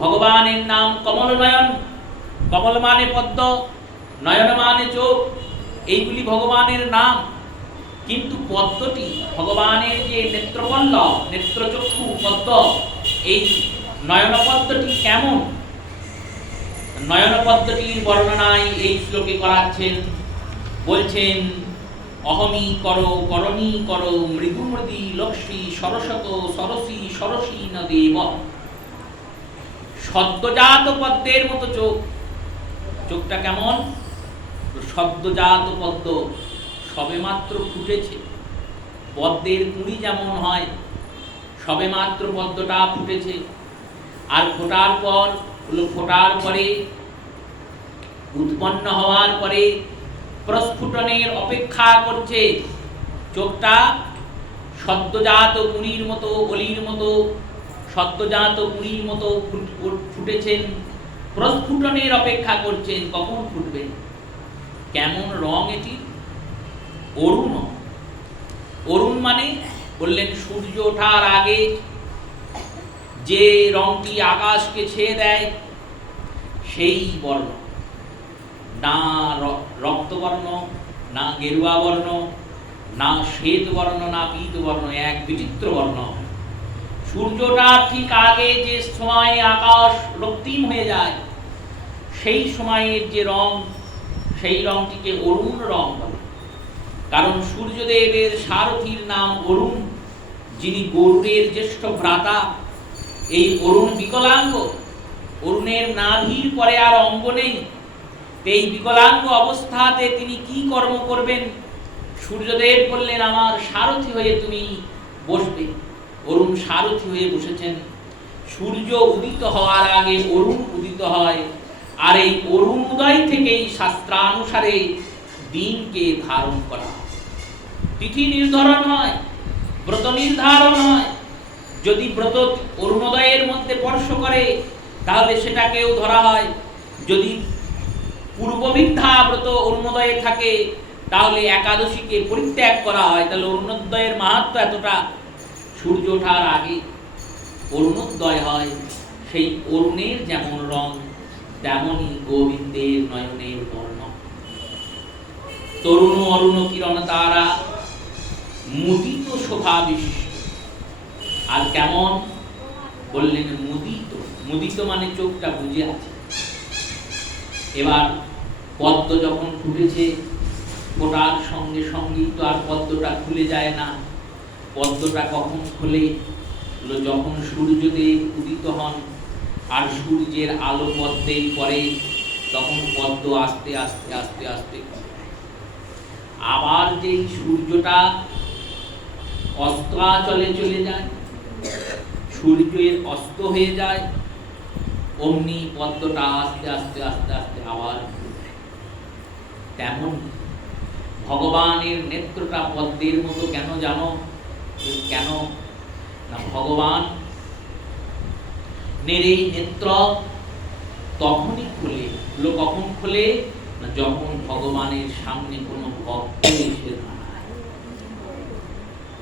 ভগবানের নাম কমল নয়ন। কমল মানে পদ্ম, নয়ন মানে চোখ। এইগুলি ভগবানের নাম। কিন্তু পদ্মটি ভগবানের যে নেত্রপল্লব, নেত্রচক্ষু পদ্ম, এই নয়ন পদ্মটি কেমন? নয়ন পদ্মটির বর্ণনায় এই শ্লোকে করাচ্ছেন। বলছেন, অহমি করো করণী করো মৃদুমৃদি লক্ষ্মী সরসত সরসী সরসী ন দেব। সদ্যজাত পদ্মের মতো চোখ। চোখটা কেমন? সদ্যজাত পদ্ম, সবেমাত্র ফুটেছে। পদ্মের কুঁড়ি যেমন হয়, সবেমাত্র পদ্মটা ফুটেছে। আর ফোটার পরে উৎপন্ন হওয়ার পরে প্রস্ফুটনের অপেক্ষা করছে। চোখটা সদ্যজাত কুঁড়ির মতো, অলির মতো, সদ্যজাত কুঁড়ির মতো ফুটেছেন, প্রস্ফুটনের অপেক্ষা করছেন। কখন ফুটবেন? কেমন রং এটি? অরুণ। অরুণ মানে বললেন সূর্য ওঠার আগে যে রংটি আকাশকে ছেয়ে দেয় সেই বর্ণ। না রক্তবর্ণ, না গেরুয়া বর্ণ, না শ্বেত বর্ণ, না পীত বর্ণ, এক বিচিত্র বর্ণ। সূর্যটা ঠিক আগে যে সময় আকাশ রক্তিম হয়ে যায়, সেই সময়ের যে রং, সেই রংটিকে অরুণ রং বলে। কারণ সূর্যদেবের সারথীর নাম অরুণ, যিনি গরুড়ের জ্যেষ্ঠ ভ্রাতা। এই অরুণ বিকলাঙ্গ। অরুণের নাভির পরে আর অঙ্গ নেই। এই বিকলাঙ্গ অবস্থাতে তিনি কি কর্ম করবেন? সূর্যদেব বললেন, আমার সারথী হয়ে তুমি বসবে। অরুণ সারথী হয়ে বসেছেন। সূর্য উদিত হওয়ার আগে অরুণ উদিত হয়। আর এই অরুণ উদয় থেকেই শাস্ত্রানুসারে দিনকে ধারণ করা হয়। তিথি নির্ধারণ হয়, ব্রত নির্ধারণ হয়। যদি ব্রত অরুণোদয়ের মধ্যে স্পর্শ করে তাহলে সেটাকেও ধরা হয়। যদি পূর্ববিদ্ধা ব্রত অরুণোদয়ে থাকে তাহলে একাদশীকে পরিত্যাগ করা হয়। তাহলে অরুণোদয়ের মাহাত্ম্য এতটা। সূর্য ওঠার আগে অরুণোদয় হয়। সেই অরুণের যেমন রং, তেমনই গোবিন্দের নয়নের বর্ণ। তরুণ অরুণ কিরণ তারা মুদিত শোভা বিশিষ্ট। আর কেমন? বললেন মুদিত। মুদিত মানে চোখটা বুজে আছে। এবার পদ্ম যখন ফুটেছে, ফোটার সঙ্গে সঙ্গেই তো আর পদ্মটা খুলে যায় না। পদ্মটা কখন খুলে? যখন সূর্যদেব উদিত হন আর সূর্যের আলো পদ্মেই পড়ে, তখন পদ্ম আস্তে আস্তে আস্তে আস্তে। আবার যেই সূর্যটা অস্তাচলে চলে যায়, সূর্যের অস্ত হয়ে যায়, অমনি পদ্মটা আস্তে আস্তে আস্তে আস্তে আবার। তেমন ভগবানের নেত্রটা পদ্মের মতো কেন জানো? কেন না, ভগবান এই নেত্র তখনই খুলে। কখন খুলে না, যখন ভগবানের সামনে কোনো ভক্ত এসে দাঁড়ায়।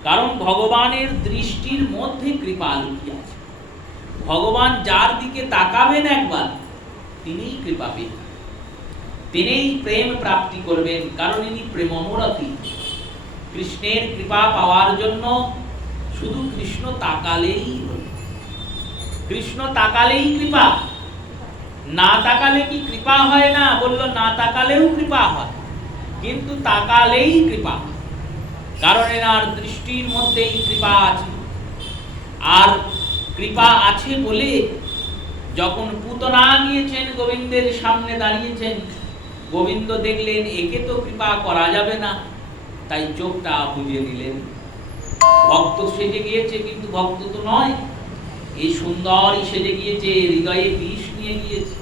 কারণ ভগবানের দৃষ্টির মধ্যে কৃপা লুকিয়ে আছে। ভগবান যার দিকে তাকাবেন একবার, তিনিই কৃপা পেয়ে, তিনিই প্রেম প্রাপ্তি করবেন, কারণ ইনি প্রেমমরতি। কৃষ্ণের কৃপা পাওয়ার জন্য শুধু কৃষ্ণ তাকালেই হল। কৃষ্ণ তাকালেই কৃপা, না তাকালে কি কৃপা হয় না? বলল না তাকালেও কৃপা হয়, কিন্তু তাকালেই কৃপা, কারণ এনার দৃষ্টির মধ্যেই কৃপা আছে। আর কৃপা আছে বলে যখন পুতনা গিয়েছেন গোবিন্দের সামনে দাঁড়িয়েছেন, গোবিন্দ দেখলেন একে তো কৃপা করা যাবে না, তাই চোখটা বুঝে নিলেন। ভক্ত সেজে গিয়েছে, কিন্তু ভক্ত তো নয়, এই সুন্দরী সেজে গিয়েছে, হৃদয়ে বিষ নিয়ে গিয়েছে।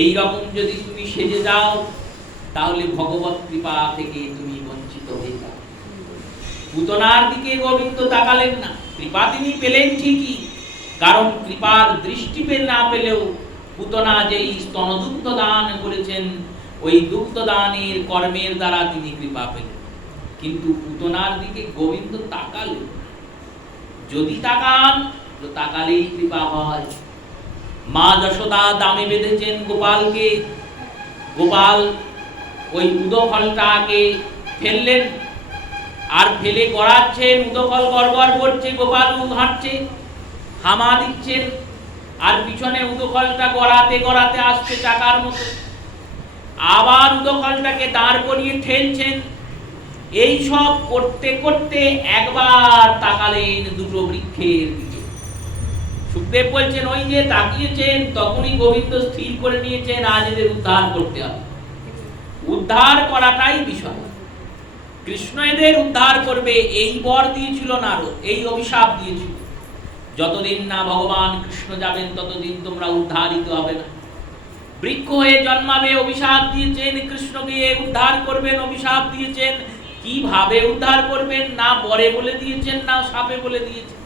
এই রকম যদি তুমি সেজে যাও, তাহলে ভগবত কৃপা থেকে তুমি বঞ্চিত হয়ে যাও। পুতনার দিকে গোবিন্দ তাকালেন না, কৃপা তিনি পেলেন ঠিকই, কারণ কৃপার দৃষ্টি না পেলেও পুতনা যেই স্তনদুগ্ধ দান করেছেন, ওই দুগ্ধ দানের কর্মের দ্বারা তিনি কৃপা পেলেন। কিন্তু পুতনার দিকে গোবিন্দ তাকালেন। যদি তাকান তো তাকালেই কৃপা হয়। মা যশোদা দামে বেঁধেছেন গোপালকে, গোপাল ওই উদফলটাকে ফেললেন, আর ফেলে গড়াচ্ছেন, উদফল গড়গড় করছে, গোপাল হাঁটছে, হামা দিচ্ছেন, আর পিছনে উদফলটা গড়াতে গড়াতে আসছে চাকার মতো। আবার উদফলটাকে দাঁড় করিয়ে ঠেলছেন। এই সব করতে করতে একবার তাকালেন দুটো বৃক্ষের দিকে। সুখদেব বলছেন ওই যে তাকিয়েছেন, তখনই গোবিন্দ স্থির করে নিয়েছেন আজ এদের উদ্ধার করতে হবে। উদ্ধার করাটাই বিষয়। কৃষ্ণ এদের উদ্ধার করবে, এই বর দিয়েছিল নারদ, এই অভিশাপ দিয়েছিল, যতদিন না ভগবান কৃষ্ণ যাবেন ততদিন তোমরা উদ্ধারিত হবে না। বৃক্ষ হয়ে জন্মাবে, অভিশাপ দিয়েছেন, কৃষ্ণকে উদ্ধার করবেন, অভিশাপ দিয়েছেন। কিভাবে উদ্ধার করবেন? না বরে বলে দিয়েছেন, না সাপে বলে দিয়েছেন।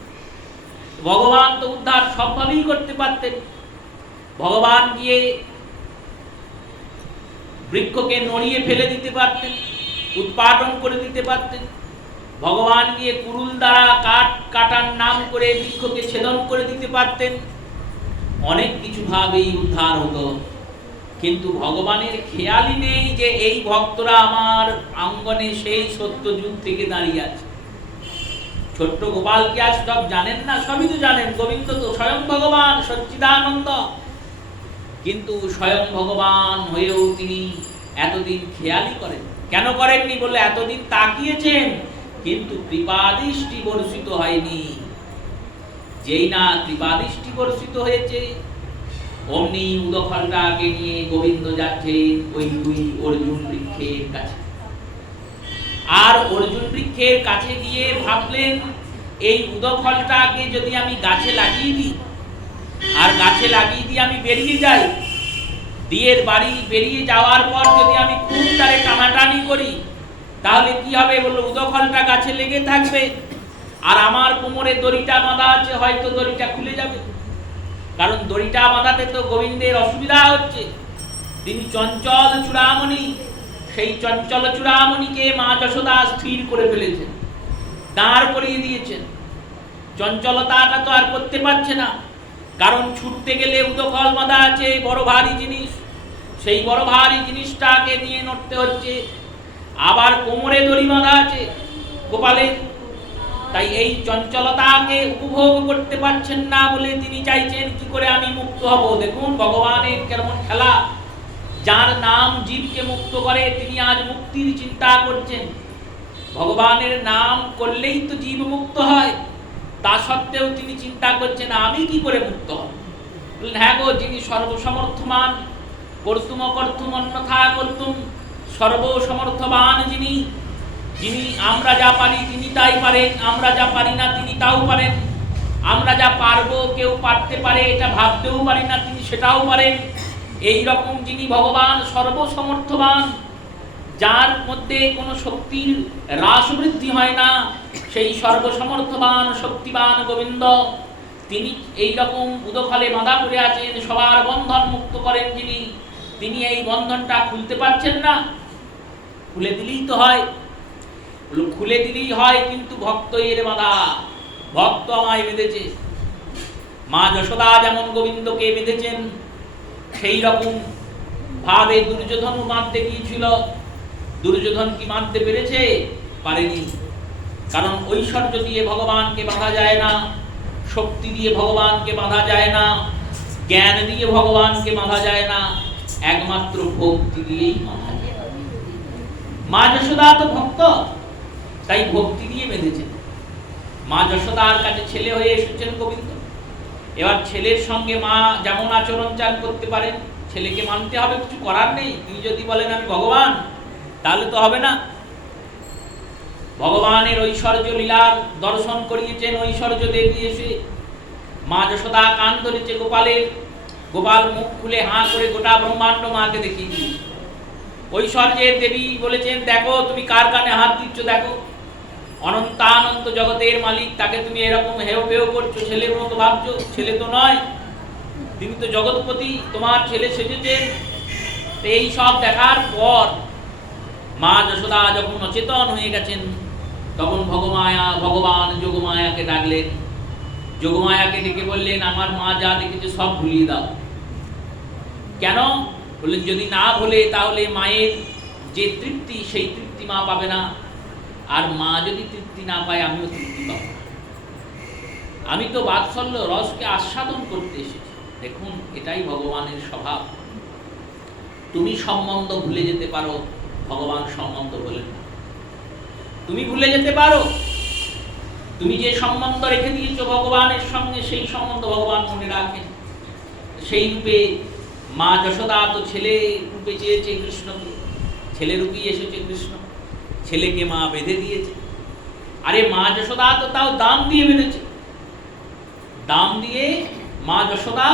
ভগবান তো উদ্ধার সবভাবেই করতে পারতেন। ভগবান গিয়ে বৃক্ষকে নড়িয়ে ফেলে দিতে পারতেন, উৎপাদন করে দিতে পারতেন। ভগবান গিয়ে কুরুল দ্বারা কাঠ কাটার নাম করে বৃক্ষকে ছেদন করে দিতে পারতেন। অনেক কিছু ভাবেই উদ্ধার হতো, কিন্তু ভগবানের খেয়ালই নেই যে এই ভক্তরা আমার আঙ্গনে সেই সত্য যুগ থেকে দাঁড়িয়ে আছে। ছোট্ট গোপাল কি আজ সব জানেন না? সবই তো জানেন। গোবিন্দ তো স্বয়ং ভগবান সচ্চিদানন্দ, কিন্তু স্বয়ং ভগবান হয়েও তিনি এতদিন খেয়ালই করেন। কেন করেননি? বলে এতদিন তাকিয়েছেন, কিন্তু কৃপাদৃষ্টি বর্ষিত হয়নি। যেই না কৃপাদৃষ্টি বর্ষিত হয়েছে, অমনি উদফলটাকে নিয়ে গোবিন্দ যাচ্ছেন ওই দুই অর্জুন বৃক্ষের কাছে। আর অর্জুন বৃক্ষের কাছে গিয়ে ভাবলেন এই উদফলটাকে যদি আমি গাছে লাগিয়ে দিই, আর গাছে লাগিয়ে দিয়ে আমি বেরিয়ে যাই, দিয়ের বাড়ি বেরিয়ে যাওয়ার পর যদি আমি খুব তারে টানাটানি করি, তাহলে কি হবে? বললো উদফলটা গাছে লেগে থাকবে, আর আমার কোমরে দড়িটা বাঁধা আছে, হয়তো দড়িটা খুলে যাবে। কারণ দড়িটা বাঁধাতে তো গোবিন্দের অসুবিধা হচ্ছে, তিনি চঞ্চল চূড়ামণি। সেই চঞ্চল চূড়ামণিকে মা যশোদা স্থির করে ফেলেছেন, দাঁড় করিয়ে দিয়েছেন। চঞ্চলতাটা তো আর করতে পারছে না, কারণ ছুটতে গেলে উদফল বাঁধা আছে, বড় ভারী জিনিস, সেই বড় ভারী জিনিসটাকে নিয়ে নড়তে হচ্ছে। আবার কোমরে দড়ি বাঁধা আছে গোপালের, তাই এই চঞ্চলতাকে উপভোগ করতে পারছেন না বলে তিনি চাইছেন কি করে আমি মুক্ত হব। দেখুন ভগবানের কেমন খেলা, যার নাম জীবকে মুক্ত করে তিনি আজ মুক্তির চিন্তা করছেন। ভগবানের নাম করলেই তো জীব মুক্ত হয়, তা সত্ত্বেও তিনি চিন্তা করছেন আমি কি করে মুক্ত হব। বললেন হ্যাঁ গো, যিনি সর্বসমর্থমান, কর্তুম কর্তুম অন্যথা কর্তুম, সর্বসমর্থবান যিনি, যিনি আমরা যা পারি তিনি তাই পারেন, আমরা যা পারি না তিনি তাও পারেন, আমরা যা পারবো কেউ পারতে পারে এটা ভাবতেও পারি না তিনি সেটাও পারেন। এই রকম যিনি ভগবান সর্বসমর্থবান, যার মধ্যে কোনো শক্তির হ্রাস বৃদ্ধি হয় না, সেই সর্বসমর্থবান শক্তিবান গোবিন্দ, তিনি এই রকম উদফলে বাঁধা পড়ে আছেন, সবার বন্ধন মুক্ত করেন যিনি, তিনি এই বন্ধনটা খুলতে পারছেন না। খুলে দিলেই তো হয়, খুলে দিলেই হয়, কিন্তু ভক্ত এর বাঁধা, ভক্ত আমায় বেঁধেছে। মা যশোদা যেমন গোবিন্দকে বেঁধেছেন, সেই রকম ভাবে দুর্যোধনও মানতে গিয়েছিল। দুর্যোধন কি মানতে পেরেছে? পারেনি। কারণ ঐশ্বর্য দিয়ে ভগবানকে বাঁধা যায় না, শক্তি দিয়ে ভগবানকে বাঁধা যায় না, জ্ঞান দিয়ে ভগবানকে বাঁধা যায় না, একমাত্র ভক্তি দিয়েই বাঁধা যায়। মা যশোদা তো ভক্ত, তাই ভক্তি দিয়ে বেঁধেছেন। মা যশোদার কাছে ছেলে হয়ে এসেছেন গোবিন্দ। এবার ছেলের সঙ্গে মা যেমন আচরণ চান করতে পারেন, ছেলেকে মানতে হবে, কিছু করার নেই। তিনি যদি বলেন আমি ভগবান, তাহলে তো হবে না। ভগবানের ঐশ্বর্য লীলার দর্শন করিয়েছেন ঐশ্বর্য দেবী এসে। মা যশোদা কান ধরেছে গোপালের, গোপাল মুখ খুলে হাঁ করে গোটা ব্রহ্মাণ্ড মাকে দেখিয়ে দিয়েছে। ঐশ্বর্যের দেবী বলেছেন, দেখো তুমি কার কানে হাত দিচ্ছ, দেখো অনন্তানন্ত জগতের মালিক, তাকে তুমি এরকম হেয় পেয় করছো, ছেলের মতো ভাবছো। ছেলে তো নয়, তিনি তো জগৎপতি, তোমার ছেলে সেজেছেন। এই সব দেখার পর মা যশোদা যখন অচেতন হয়ে গেছেন, তখন ভগবান যোগমায়াকে ডাকলেন। যোগমায়াকে ডেকে বললেন, আমার মা যা দেখেছে সব ভুলিয়ে দাও। কেন? বললেন, যদি না ভুলে তাহলে মায়ের যে তৃপ্তি, সেই তৃপ্তি মা পাবে না। আর মা যদি তৃপ্তি না পায়, আমিও তৃপ্তি পাবো না। আমি তো বাৎসল্য রসকে আস্বাদন করতে এসেছি। দেখুন, এটাই ভগবানের স্বভাব। তুমি সম্বন্ধ ভুলে যেতে পারো, ভগবান সম্বন্ধ বলেন না। তুমি ভুলে যেতে পারো, তুমি যে সম্বন্ধ রেখে দিয়েছো ভগবানের সঙ্গে, সেই সম্বন্ধ ভগবান মনে রাখেন। সেই রূপে মা যশোদা তো ছেলে রূপে চেয়েছে কৃষ্ণকে, ছেলে রূপেই এসেছে কৃষ্ণ, ছেলেকে মা বেঁধে দিয়েছে। আরে মা যশোদা তো তাও দাম দিয়ে বেঁধেছে। দাম দিয়ে মা যশোদা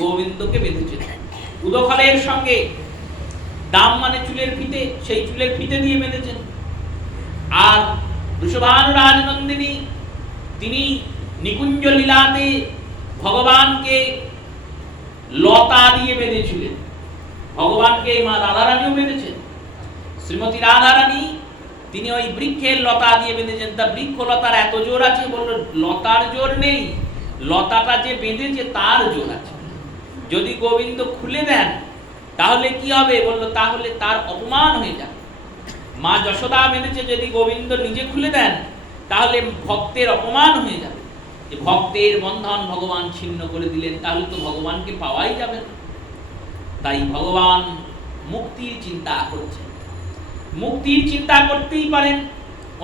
গোবিন্দকে বেঁধেছে উদফলের সঙ্গে। দাম মানে চুলের ফিতে, সেই চুলের ফিতে দিয়ে বেঁধেছেন। আর বৃষভানু রাজনন্দিনী, তিনি নিকুঞ্জ লীলাতে ভগবানকে লতা দিয়ে বেঁধেছিলেন। ভগবানকে মা রাধারানীও বেঁধেছেন। শ্রীমতী রাধারানী তিনি ওই বৃক্ষের লতা দিয়ে বেঁধেছেন। তা বৃক্ষ লতার এত জোর আছে? বলল, লতার জোর নেই, লতাটা যে বেঁধেছে তার জোর আছে। যদি গোবিন্দ খুলে দেন তাহলে কি হবে? বলল, তাহলে তার অপমান হয়ে যাবে। মা যশোদা বেঁধেছে, যদি গোবিন্দ নিজে খুলে দেন তাহলে ভক্তের অপমান হয়ে যাবে। যে ভক্তের বন্ধন ভগবান ছিন্ন করে দিলেন, তাহলে তো ভগবানকে পাওয়াই যাবে না। তাই ভগবান মুক্তির চিন্তা করছেন। মুক্তির চিন্তা করতেই পারেন,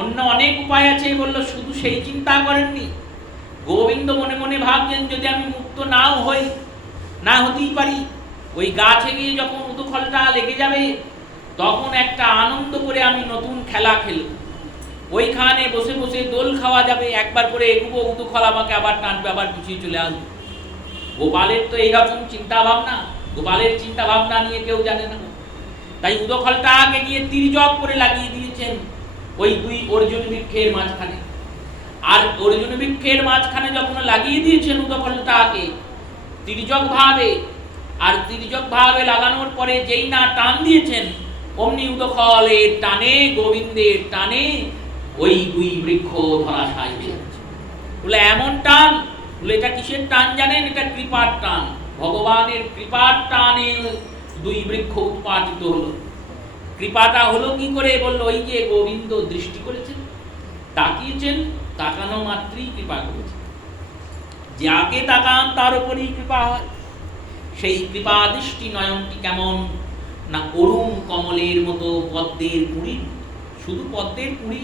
অন্য অনেক উপায় আছে। বলল, শুধু সেই চিন্তা করেননি। গোবিন্দ মনে মনে ভাবছেন, যদি আমি মুক্ত নাও হই, না হতেই পারি, ওই গাছে গিয়ে যখন উদুফলটা লেগে যাবে, তখন একটা আনন্দ করে আমি নতুন খেলা খেলব। ওইখানে বসে বসে দোল খাওয়া যাবে, একবার করে এগুবো, উদুফল আমাকে আবার টানবে, আবার পিছিয়ে চলে আসবে। গোপালের তো এইরকম চিন্তা ভাবনা, গোপালের চিন্তা ভাবনা নিয়ে কেউ জানে না। তাই উদফলটা আগে গিয়ে তির্যক করে লাগিয়ে দিয়েছেন ওই দুই অর্জুন বৃক্ষের মাঝখানে। আর অর্জুন বৃক্ষের মাঝখানে যখন লাগিয়ে দিয়েছেন উদফলটাকে তির্যক ভাবে, আর তির্যক ভাবে লাগানোর পরে যেই না টান দিয়েছেন, অমনি উদফলের টানে, গোবিন্দের টানে ওই দুই বৃক্ষ ধরাশায়ী হয়ে যাচ্ছে। বলে, এমন টান? বলে, এটা কিসের টান জানেন? এটা কৃপার টান। ভগবানের কৃপার টানে দুই বৃক্ষ উৎপাটিত হলো। কৃপাটা হলো কি করে? বলল, ওই যে গোবিন্দ দৃষ্টি করেছেন, তাকিয়েছেন, তাকানো মাত্রই কৃপা করেছেন। যাকে তাকান তার উপরই কৃপা হয়। সেই কৃপা দৃষ্টি নয়নটি কেমন না অরুণ কমলের মতো, পদ্মের কুড়ি। শুধু পদ্মের কুড়ি,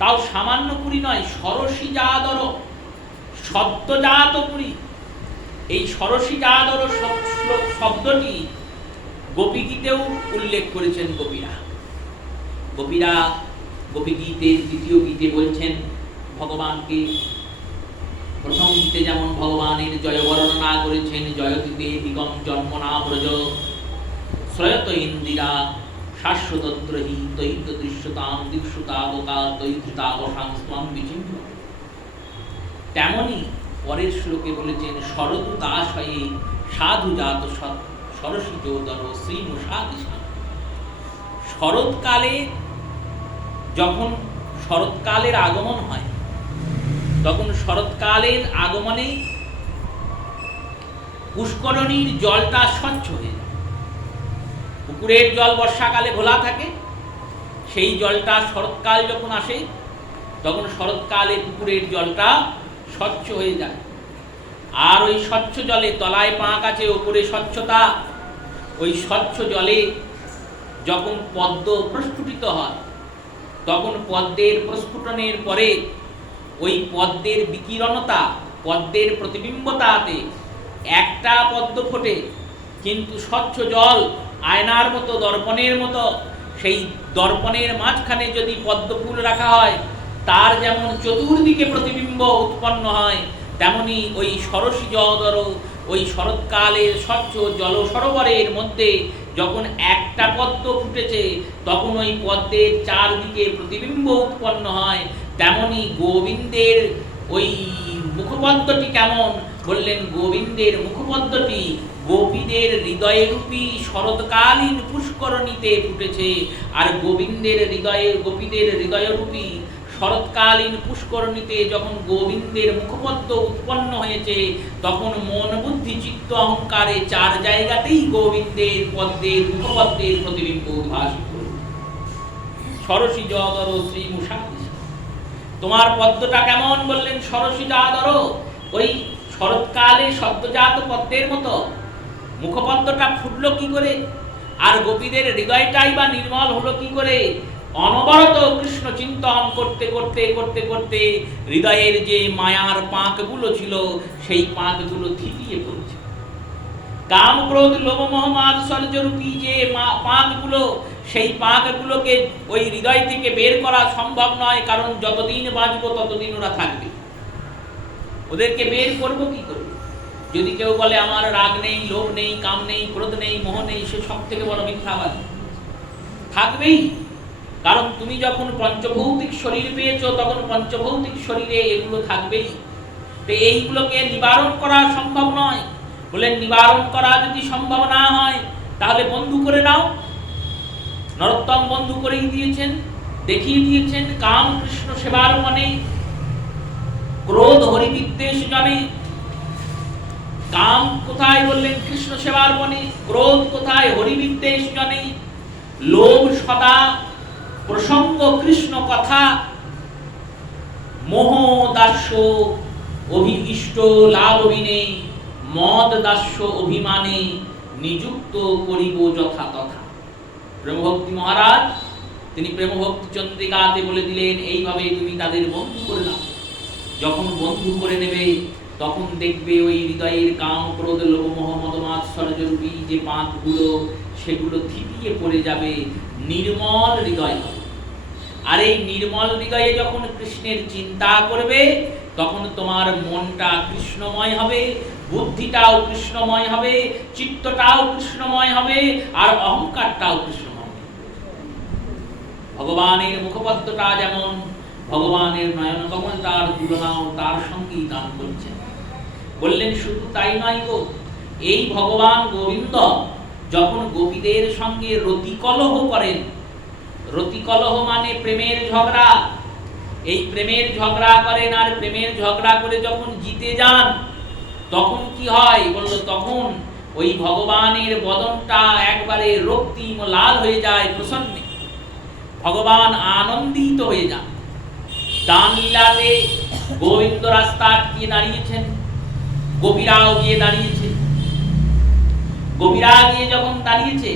তাও সামান্য কুড়ি নয়, সরসী জাদর, সদ্যজাত কুড়ি। এই সরসী জাদর শব্দটি গোপীগীতেও উল্লেখ করেছেন গোপীরা। গোপীরা গোপীগীতের দ্বিতীয় গীতে বলছেন ভগবানকে, প্রথম গীতে যেমন ভগবানের জয় বর্ণনা করেছেন, জয়তীতে দিগম জন্ম না ব্রজ শ্রয়ত ইন্দিরা শাশ্বতদ্রহি তৈত দৃশ্যতাম দীক্ষুতাবকা তৈধৃতাবসাংস্তাম বিচিহ্ন। তেমনি পরের শ্লোকে বলেছেন, শরদু দাসয়ে সাধু জাত সরসী যোদর শ্রীনুষাদিশা। শরৎকালে যখন শরৎকালের আগমন হয়, তখন শরৎকালের আগমনে পুষ্করণীর জলটা স্বচ্ছ হয়ে যায়। পুকুরের জল বর্ষাকালে ঘোলা থাকে, সেই জলটা শরৎকাল যখন আসে তখন শরৎকালে পুকুরের জলটা স্বচ্ছ হয়ে যায়। আর ওই স্বচ্ছ জলে তলায় পাঁক আছে, ওপরে স্বচ্ছতা। ওই স্বচ্ছ জলে যখন পদ্ম প্রস্ফুটিত হয় তখন পদ্মের প্রস্ফুটনের পরে ওই পদ্মের বিকিরণতা, পদ্মের প্রতিবিম্বতাতে একটা পদ্ম ফোটে, কিন্তু স্বচ্ছ জল আয়নার মতো, দর্পণের মতো। সেই দর্পণের মাঝখানে যদি পদ্ম ফুল রাখা হয়, তার যেমন চতুর্দিকে প্রতিবিম্ব উৎপন্ন হয়, তেমনি ওই সরসী জলধর ওই শরৎকালের স্বচ্ছ জল সরোবরের মধ্যে যখন একটা পদ্ম ফুটেছে তখন ওই পদ্মের চারদিকে প্রতিবিম্ব উৎপন্ন হয়। তেমনি গোবিন্দের ওই মুখপদ্মটি কেমন বললেন? গোবিন্দের মুখপদ্মটি গোপীদের হৃদয়রূপী শরৎকালীন পুষ্করণীতে ফুটেছে। আর গোবিন্দের হৃদয়ে, গোপীদের হৃদয়রূপী শরৎকালীন পুষ্করণীতে যখন গোবিন্দের মুখপদ্ম উৎপন্ন হয়েছে তখন মন, বুদ্ধি, চিত্ত, অহংকারে চার জায়গাতেই গোবিন্দের পদ্মের মুখপদ্মের প্রতিবিম্ব উদ্ভাসিত। সরসী জলধর শ্রী মুষাদি, তোমার পদ্মটা কেমন বললেন? সরসী জলধর, ওই শরৎকালে সদ্যজাত পদ্মের মতো। মুখপদ্মটা ফুটলো কি করে? আর গোপীদের হৃদয়টাই বা নির্মল হলো কি করে? অনবরত কৃষ্ণ চিন্তন করতে করতে করতে করতে হৃদয়ের যে মায়ার পাঁকগুলো ছিল সেই পাঁকগুলো থিতিয়ে পড়ছে। কাম, ক্রোধ, লোভ, মোহ, মাৎসর্য রূপী যে পাঁকগুলো, সেই পাঁকগুলোকে ওই হৃদয় থেকে বের করা সম্ভব নয়, কারণ যতদিন বাঁচবো ততদিন ওরা থাকবে। ওদেরকে বের করবো কি করে? যদি কেউ বলে আমার রাগ নেই, লোভ নেই, কাম নেই, ক্রোধ নেই, মোহ নেই, সে সব থেকে বড় মিথ্যাবাদী। থাকবেই, কারণ তুমি যখন পঞ্চভৌতিক শরীর পেয়েছো তখন পঞ্চভৌতিক শরীরে এগুলো থাকবেই। তো এইগুলোকে নিবারণ করা সম্ভব নয়। বলেন নিবারণ করা যদি সম্ভব না হয় তাহলে বন্ধু করে নাও। নরোত্তম বন্ধু করেই দিয়েছেন, দেখিয়ে দিয়েছেন। কাম কৃষ্ণ সেবার মনে, ক্রোধ হরি বিদ্বেষ জনে। কাম কোথায় বললেন? কৃষ্ণ সেবার মনে। ক্রোধ কোথায়? হরি বিদ্বেষ জনে। লোভ সদা প্রসঙ্গ কৃষ্ণ কথা। মোহ দাস্য অভিষ্ট লাভ বিনে, মদ দাস্য অভিমানে, নিযুক্ত করিব যথা তথা। প্রেমভক্তি মহারাজ তিনি প্রেমভক্তি চন্দ্রিকাতে বলে দিলেন, এইভাবে তুমি তাদের বন্ধু করে নাও। যখন বন্ধু করে নেবে তখন দেখবে ওই হৃদয়ের কাম, ক্রোধ, লোভ, মোহ, মদ, মাৎসর্যরূপী যে পাঁকগুলো সেগুলো থিতিয়ে পড়ে যাবে, নির্মল হৃদয় হবে। আর এই নির্মল হৃদয়ে যখন কৃষ্ণের চিন্তা করবে তখন তোমার মনটা কৃষ্ণময় হবে, বুদ্ধিটাও কৃষ্ণময় হবে, চিত্তটাও কৃষ্ণময় হবে, আর অহংকারটাও কৃষ্ণময় হবে। ভগবানের মুখপদ্মটা যেমন, ভগবানের নয়ন কমলটার তুলনাও তার সঙ্গেই দান করছেন। বললেন শুধু তাই নয় গো, এই ভগবান গোবিন্দ যখন গোপীদের সঙ্গে রতিকলহ করেন, রতিকলহ মানে প্রেমের ঝগড়া, এই প্রেমের ঝগড়া করেন, আর প্রেমের ঝগড়া করে যখন জিতে যান তখন কি হয় বলল? তখন ওই ভগবানের বদনটা একবারে রক্তিম লাল হয়ে যায় প্রসন্নে। ভগবান আনন্দিত হয়ে যান। দান লীলাতে গোবিন্দ রাস্তা আটকিয়ে দাঁড়িয়েছেন, গোপীরাও গিয়ে দাঁড়িয়েছে। গোপীরা গিয়ে যখন দাঁড়িয়েছে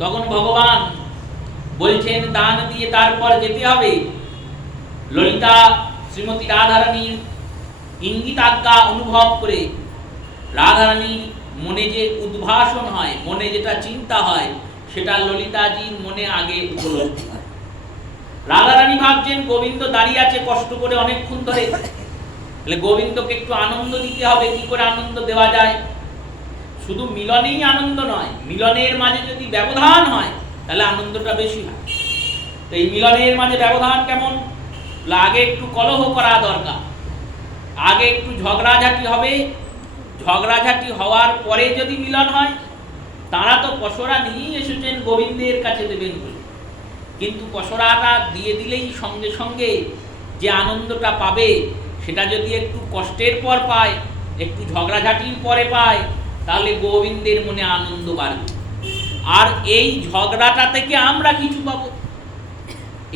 তখন ভগবান বলছেন দান দিয়ে তারপর যেতে হবে। ললিতা শ্রীমতী রাধারানীর ইঙ্গিতাজ্ঞা অনুভব করে, রাধারানীর মনে যে উদ্ভাসন হয়, মনে যেটা চিন্তা হয়, সেটা ললিতাজির মনে আগে উপলব্ধি হয়। রাধারানী ভাবছেন গোবিন্দ দাঁড়িয়ে আছে কষ্ট করে অনেকক্ষণ ধরে, তাহলে গোবিন্দকে একটু আনন্দ দিতে হবে। কি করে আনন্দ দেওয়া যায়? শুধু মিলনেই আনন্দ নয়, মিলনের মাঝে যদি ব্যবধান হয় তাহলে আনন্দটা বেশি হয়। তো এই মিলনের মাঝে ব্যবধান কেমন? আগে একটু কলহ করা দরকার, আগে একটু ঝগড়াঝাটি হবে। ঝগড়াঝাটি হওয়ার পরে যদি মিলন হয়, তারা তো পসরা নিয়েই এসেছেন গোবিন্দের কাছে দেবেন বলে, কিন্তু পসরাটা দিয়ে দিলেই সঙ্গে সঙ্গে যে আনন্দটা পাবে সেটা যদি একটু কষ্টের পর পায়, একটু ঝগড়াঝাটির পরে পায়, তাহলে গোবিন্দের মনে আনন্দ বাড়বে। আর এই ঝগড়াটা থেকে আমরা কিছু পাবো।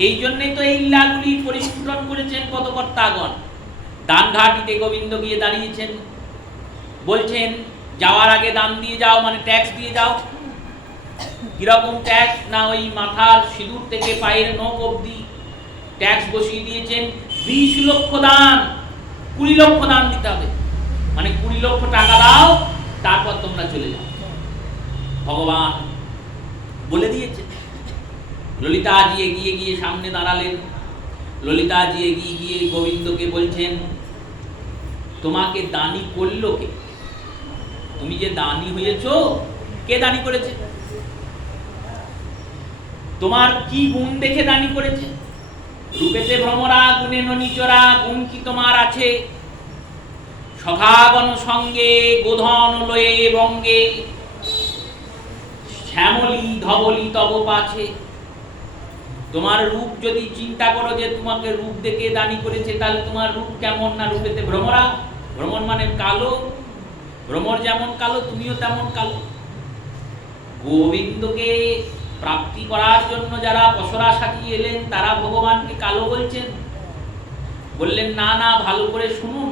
এই জন্যই তো এই লীলাগুলি পরিস্ফুটন করেছেন পদকর্তাগণ। দানঘাটিতে গোবিন্দ গিয়ে দাঁড়িয়েছেন, বলছেন যাওয়ার আগে দান দিয়ে যাও, মানে ট্যাক্স দিয়ে যাও। কিরকম ট্যাক্স? না ওই মাথার সিঁদুর থেকে পায়ের নখ অবধি ট্যাক্স বসিয়ে দিয়েছেন। 20 লক্ষ দান, 20 লক্ষ দান দিতে হবে, মানে 20 লক্ষ টাকা দাও, তারপর তোমরা চলে যাও। ভগবান বলে দিয়েছেন। ললিতাজি এগিয়ে গিয়ে সামনে দাঁড়ালেন। ললিতাজি এগিয়ে গিয়ে গোবিন্দকে বলছেন, তোমাকে দানি করলো কে? তুমি যে দানি হয়েছো, কে দানি করেছে? তোমার কি গুণ দেখে দানি করেছে? রূপেতে ভ্রমরা, গুণে ননিচরা, গুণ কি তোমার আছে? সখাগণ সঙ্গে, গোধন লয়ে বঙ্গে, শ্যামলী ধবলি তব পাছে। তোমার রূপ যদি চিন্তা করো যে তোমাকে রূপ দেখে দানি করেছে, তাহলে তোমার রূপ কেমন? না রূপেতে ভ্রমরা, ভ্রমর মানে কালো, ভ্রমর যেমন কালো তুমিও তেমন কালো। গোবিন্দকে প্রাপ্তি করার জন্য যারা পসরা সাজিয়ে এলেন, তারা ভগবানকে কালো বলছেন? বললেন না না, ভালো করে শুনুন।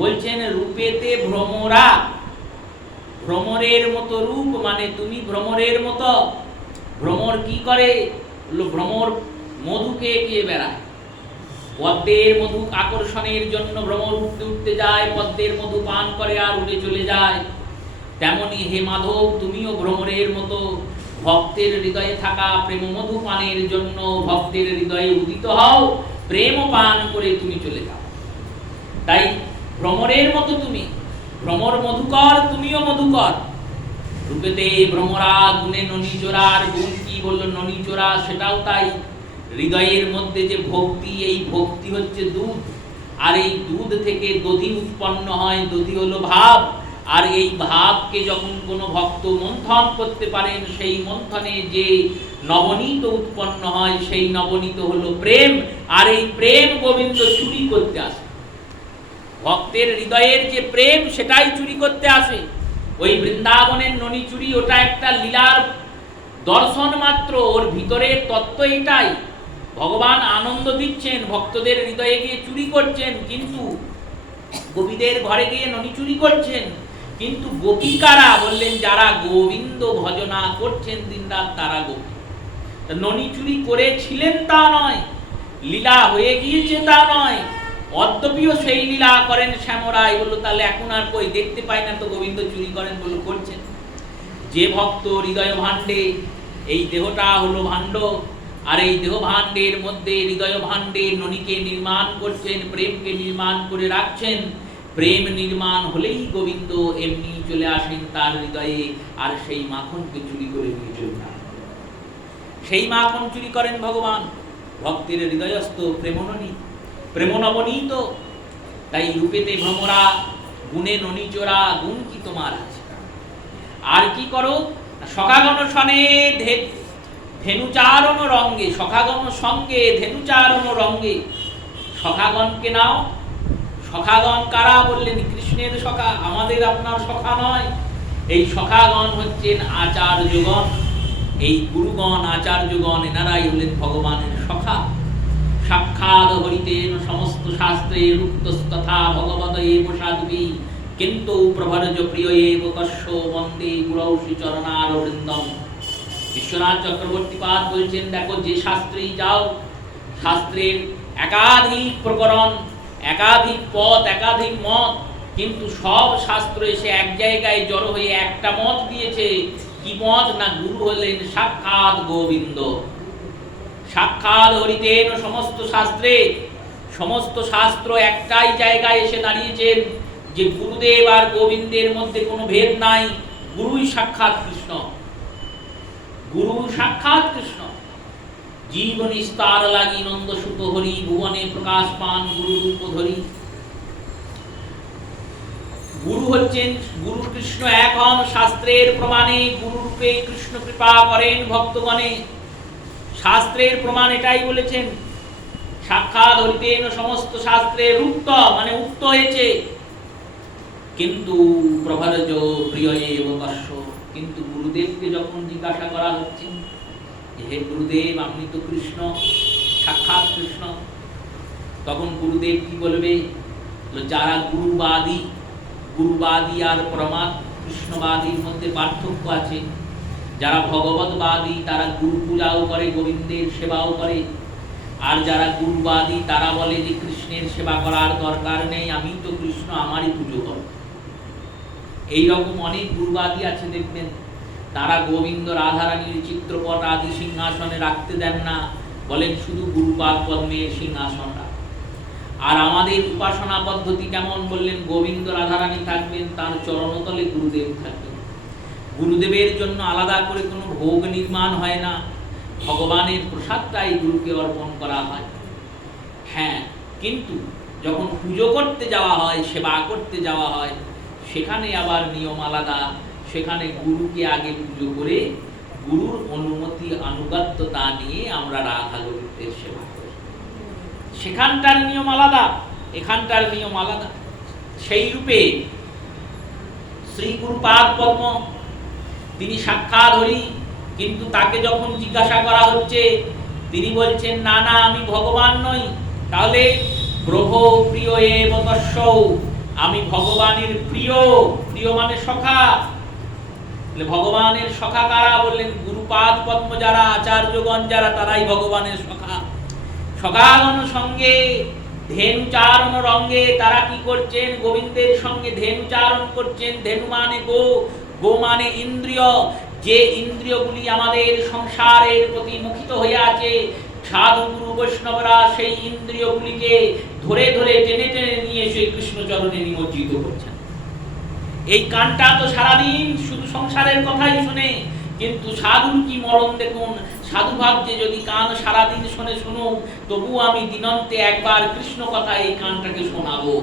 বলছেন রূপেতে ভ্রমরা, ভ্রমরের মতো রূপ, মানে তুমি ভ্রমরের মতো। ভ্রমর কি করে? ভ্রমর মধু খেয়ে খেয়ে বেড়ায়। পদ্মের মধু আকর্ষণের জন্য ভ্রমর উঠতে উঠতে যায়, পদ্মের মধু পান করে আর উড়ে চলে যায়। তেমনি হে মাধব, তুমিও ভ্রমরের মতো ভক্তের হৃদয়ে থাকা প্রেম মধু পানের জন্য ভক্তের হৃদয়ে উদিত হও, প্রেম পান করে তুমি চলে যাও। তাই ভ্রমরের মতো তুমি, ভ্রমর মধুকর, তুমিও মধুকর। রূপেতে ভ্রমরা, গুণে ননিচোরা। আর গুণ কি বললো? ননিচোরা, সেটাও তাই। হৃদয়ের মধ্যে যে ভক্তি, এই ভক্তি হচ্ছে দুধ, আর এই দুধ থেকে দধি উৎপন্ন হয়। দধি হলো ভাব, আর এই ভাবকে যখন কোনো ভক্ত মন্থন করতে পারেন, সেই মন্থনে যে নবনীত উৎপন্ন হয়, সেই নবনীত হলো প্রেম। আর এই প্রেম গোবিন্দ চুরি করতে আসে। ভক্তের হৃদয়ের যে প্রেম, সেটাই চুরি করতে আসে। ওই বৃন্দাবনের ননি চুরি, ওটা একটা লীলার দর্শন মাত্র, ওর ভিতরের তত্ত্ব এটাই। ভগবান আনন্দ দিচ্ছেন, ভক্তদের হৃদয়ে গিয়ে চুরি করছেন, কিন্তু গোপীদের ঘরে গিয়ে ননি চুরি করছেন। কিন্তু গোপিকারা বললেন, যারা গোবিন্দ ভজনা করছেন দিনরাত, তারা গোপী। ননি চুরি করেছিলেন তা নয়, লীলা হয়ে গিয়েছে তা নয়, অদ্যপিও সেই লীলা করেন শ্যামরাই। বললো তাহলে এখন আর কই দেখতে পাই না তো গোবিন্দ চুরি করেন? বললো করছেন। যে ভক্ত হৃদয় ভাণ্ডে, এই দেহটা হলো ভাণ্ড, আর এই দেহ ভাণ্ডের মধ্যে হৃদয় ভাণ্ডে ননীকে নির্মাণ করছেন, প্রেমকে নির্মাণ করে রাখছেন। প্রেম নির্মাণ হলেই গোবিন্দ এমনি চলে আসেন তার হৃদয়ে, আর সেই মাখনকে চুরি করে নিয়ে চলে যান। সেই মাখন চুরি করেন ভগবান। ভক্তের হৃদয়স্থ প্রেমননী, প্রেম নবনীত। তাই রূপেতে ভ্রমরা, গুণে ননিচোরা, গুণ কি তোমার আছে? আর কি করো? সখাগণ সনে ধেনুচারণ রঙ্গে, সখাগণ সঙ্গে ধেনুচারণ রঙ্গে। সখাগণকে নাও। সখাগণ কারা? বললেন কৃষ্ণের সখা, আমাদের আপনার সখা নয়। এই সখাগণ হচ্ছেন আচার্যগণ, এই গুরুগণ, আচার্যগণ, এনারাই হলেন ভগবানের সখা। সাক্ষাৎ হরিতেন সমস্ত শাস্ত্রে রুক্তস্তথা ভগবত এব সাধুবি, কিন্তু প্রভর্জ প্রিয় এব কস্য বন্দে গুরৌষি চরণার বৃন্দম। বিশ্বনাথ চক্রবর্তী পাদ বলছেন, দেখো যে শাস্ত্রেই যাও, শাস্ত্রের একাধিক প্রকরণ, একাধিক পথ, একাধিক মত, কিন্তু সব শাস্ত্র এসে এক জায়গায় জড়ো হয়ে একটা মত দিয়েছে। কি মত? না গুরু হলেন সাক্ষাৎ গোবিন্দ। সাক্ষাৎ হরিতেন সমস্ত শাস্ত্রে, সমস্ত শাস্ত্র একটাই জায়গায় এসে দাঁড়িয়েছেন যে গুরুদেব আর গোবিন্দের মধ্যে কোনো ভেদ নাই। গুরুই সাক্ষাৎ কৃষ্ণ, গুরু সাক্ষাৎ কৃষ্ণ। জীব নিস্তার লাগি নন্দ সুত হরি, ভুবনে প্রকাশ পান গুরু রূপ ধরি। গুরু হচ্ছেন, গুরু কৃষ্ণ এক হন শাস্ত্রের প্রমাণে। গুরু রূপে কৃষ্ণ কৃপা করেন ভক্তগণে। শাস্ত্রের প্রমাণ এটাই বলেছেন। সাক্ষাৎ হরিতেন সমস্ত শাস্ত্রে উক্ত, মানে উক্ত হয়েছে। কিন্তু প্রভারজ প্রিয় এব তস্য। কিন্তু গুরুদেবকে যখন জিজ্ঞাসা করা হচ্ছে, হে গুরুদেব, আপনি তো কৃষ্ণ, সাক্ষাৎ কৃষ্ণ, তখন গুরুদেব কি বলবে? যারা গুরুবাদী আর প্রমাদ কৃষ্ণবাদীর মধ্যে পার্থক্য আছে। যারা ভগবতবাদী তারা গুরু পূজাও করে, গোবিন্দের সেবাও করে। আর যারা গুরুবাদী তারা বলে যে কৃষ্ণের সেবা করার দরকার নেই, আমি তো কৃষ্ণ, আমারই পুজো কর। এইরকম অনেক গুরুবাদী আছে, দেখবেন তারা গোবিন্দ রাধারানীর চিত্রপট আদি সিংহাসনে রাখতে দেন না, বলেন শুধু গুরুপাদ পদ্মের সিংহাসন রাখ। আর আমাদের উপাসনা পদ্ধতি কেমন বললেন? গোবিন্দ রাধারানী থাকবেন, তার চরণতলে গুরুদেব থাকবেন। গুরুদেবের জন্য আলাদা করে কোনো ভোগ নির্মাণ হয় না, ভগবানের প্রসাদটাই গুরুকে অর্পণ করা হয়। হ্যাঁ, কিন্তু যখন পুজো করতে যাওয়া হয়, সেবা করতে যাওয়া হয়, সেখানে আবার নিয়ম আলাদা। সেখানে গুরুকে আগে পুজো করে গুরুর অনুমতি আনুগত্যতা নিয়ে আমরা রাধা গোবিন্দের সেবা করি। সেখানটার নিয়ম আলাদা, এখানটার নিয়ম আলাদা। সেই রূপে শ্রী গুরুপাদ পদ্ম তিনি সাক্ষাৎ হরি, কিন্তু তাকে যখন জিজ্ঞাসা করা হচ্ছে তিনি বলছেন না না, আমি ভগবান নই। তাহলে প্রভো প্রিয় এব তস্য, আমি ভগবানের প্রিয়। প্রিয় মানে সখা। ভগবানের সখা কারা? বললেন গুরুপাদ পদ্ম যারা, আচার্যগণ যারা, তারাই ভগবানের সখা। সখাগণ সঙ্গে ধেনুচারণ রঙ্গে তারা কি করছেন? গোবিন্দের সঙ্গে ধেনুচারণ করছেন। ধেনু মানে গো মানে ইন্দ্রিয়। যে ইন্দ্রিয়গুলি আমাদের সংসারের প্রতি মুখিত হয়ে আছে, সাধু গুরু বৈষ্ণবরা সেই ইন্দ্রিয়গুলিকে ধরে ধরে টেনে টেনে নিয়ে সেই কৃষ্ণচরণে নিমজ্জিত করছেন। এই কানটা তো সারাদিন শুধু সংসারের কথাই শুনে, কিন্তু সাধুর কি মরণ দেখুন। সাধু ভাবছে যদি কান সারাদিন শুনে শুনুক, তবু আমি দিনন্তে একবার কৃষ্ণ কথা এই কানটাকে শোনাবো।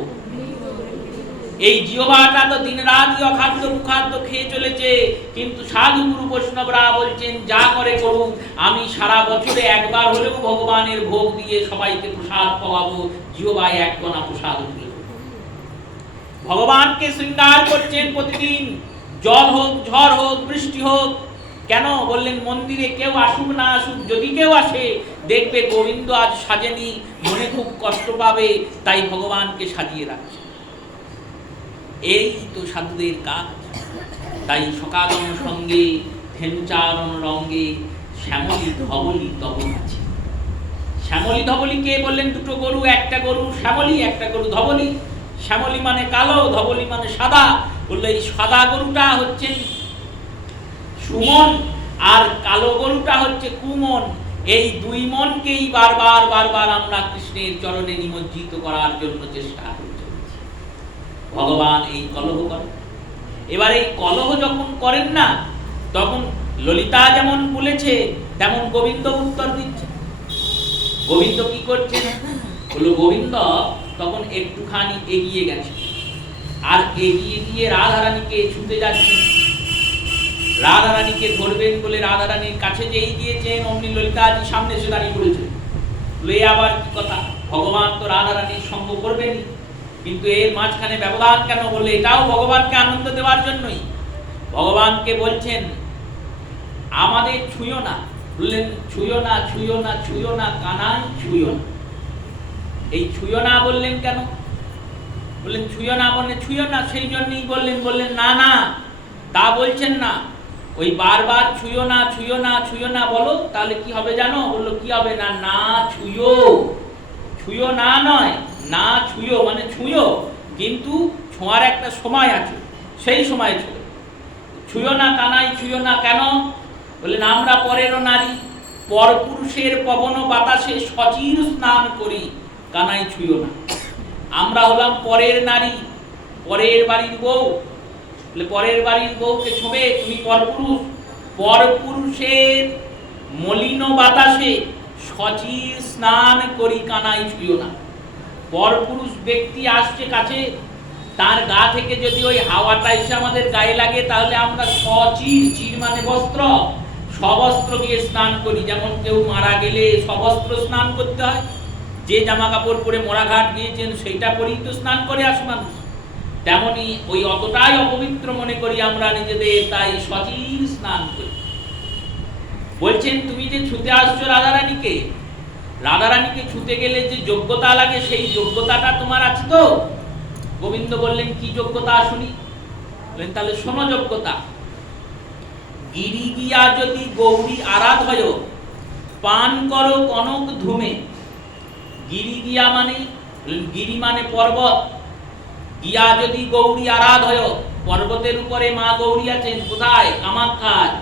এই জিহ্বাটা তো দিন রাত অখাদ্য কুখাদ্য খেয়ে চলেছে, কিন্তু সাধু গুরু বৈষ্ণবরা বলছেন যা করে করুক, আমি সারা বছরে একবার হলেও ভগবানের ভোগ দিয়ে সবাইকে প্রসাদ পাওয়াবো। জিহ্বায় এক কণা প্রসাদ উঠল। ভগবানকে শৃঙ্গার করছেন প্রতিদিন, জল হোক, ঝড় হোক, বৃষ্টি হোক। কেন? বললেন মন্দিরে কেউ আসুক না আসুক, যদি কেউ আসে দেখবে গোবিন্দ আজ সাজেনি, মনে খুব কষ্ট পাবে, তাই ভগবানকে সাজিয়ে রাখছে। এই তো সাধুদের কাজ। তাই সকালম সঙ্গে ধেনুচারণ রঙ্গে শ্যামলী ধবলি তব আছে। শ্যামলী ধবলি কে? বললেন দুটো গরু, একটা গরু শ্যামলী, একটা গরু ধবলি। শ্যামলী মানে কালো, ধবলি মানে সাদা। বললো এই সাদা গরুটা হচ্ছেন সুমন, আর কালো গরুটা হচ্ছে কুমন। এই দুই মনকেই বারবার বারবার আমরা কৃষ্ণের চরণে নিমজ্জিত করার জন্য চেষ্টা করছি। ভগবান এই কলহ করেন। এবার এই কলহ যখন করেন না, তখন ললিতা যেমন বলেছে তেমন গোবিন্দ উত্তর দিচ্ছে। গোবিন্দ কি করছেন? বলল গোবিন্দ তখন একটুখানি এগিয়ে গেছে, আর এগিয়ে গিয়ে রাধারানীকে ছুতে যাচ্ছেন। রাধারানীকে ধরবেন বলে রাধারানীর কাছে যেই গিয়েছেন, অমনি ললিতাজি সামনে এসে দাঁড়িয়ে পড়েছেন। লয়ে আবার কি কথা? ভগবান তো রাধারানীর সঙ্গ করবেনই, কিন্তু এর মাঝখানে ব্যবধান কেন? বললে এটাও ভগবানকে আনন্দ দেওয়ার জন্যই। ভগবানকে বলছেন আমাদের ছুঁয়ো না। বললেন ছুঁয়ো না, ছুঁয়ো না, ছুঁয়ো না কানাই, ছুঁয়ো না। এই ছুঁয়ো না বললেন কেন? বললেন ছুঁয়ো না, বললেন ছুঁয়ো না, সেই জন্যই বললেন না না, তা বলছেন না। ওই বারবার ছুঁয়ো না, ছুঁয়ো না, ছুঁয়ো না বলো, তাহলে কি হবে জানো? বললো কি হবে? না না ছুঁয়ো। ছুঁয়ো না নয়, না ছুঁয়ো মানে ছুঁয়ো, কিন্তু ছোঁয়ার একটা সময় আছে, সেই সময় ছুঁয়ো। ছুঁয়ো না কানাই, ছুঁয়ো না কেন? বললেন আমরা পরেরও নারী, পরপুরুষের পবন বাতাসে সচির স্নান করি, কানাই ছুঁয়ো না। আমরা হলাম পরের নারী, পরের বাড়ির বউ। বলে পরের বাড়ির বউকে ছোঁবে? তুমি পরপুরুষ। পরপুরুষের মলিন বাতাসে সচির স্নান করি, কানাই ছুঁয়ো না। পরপুরুষ ব্যক্তি আসছে কাছে, তার গা থেকে যদি ওই হাওয়াটা এসে আমাদের গায়ে লাগে, তাহলে আমরা সচির, চির মানে বস্ত্র, সবস্ত্র দিয়ে স্নান করি। যেমন কেউ মারা গেলে সবস্ত্র স্নান করতে হয়, যে জামা কাপড় পরে মরাঘাট গিয়েছেন সেইটা পরেই তো স্নান করে আসে মানুষ। তেমনি ওই অতটাই অপবিত্র মনে করি আমরা নিজেদের, তাই সচির স্নান করি। বলছেন তুমি যে ছুতে আসছো রাধারানীকে, রাধারানীকে ছুতে গেলে যে যোগ্যতা লাগে সেই যোগ্যতাটা তোমার আছে তো? গোবিন্দ বললেন কি যোগ্যতা শুনি? বললেন তাহলে শোনো যোগ্যতা। গিরি গিয়া যদি গৌরী আরাধয় পান করো কনক ধুমে। গিরি গিয়া মানে, গিরি মানে পর্বত, গিয়া যদি গৌরী আরাধয়, পর্বতের উপরে মা গৌরী আছেন। কোথায়? কামাখ্যায়।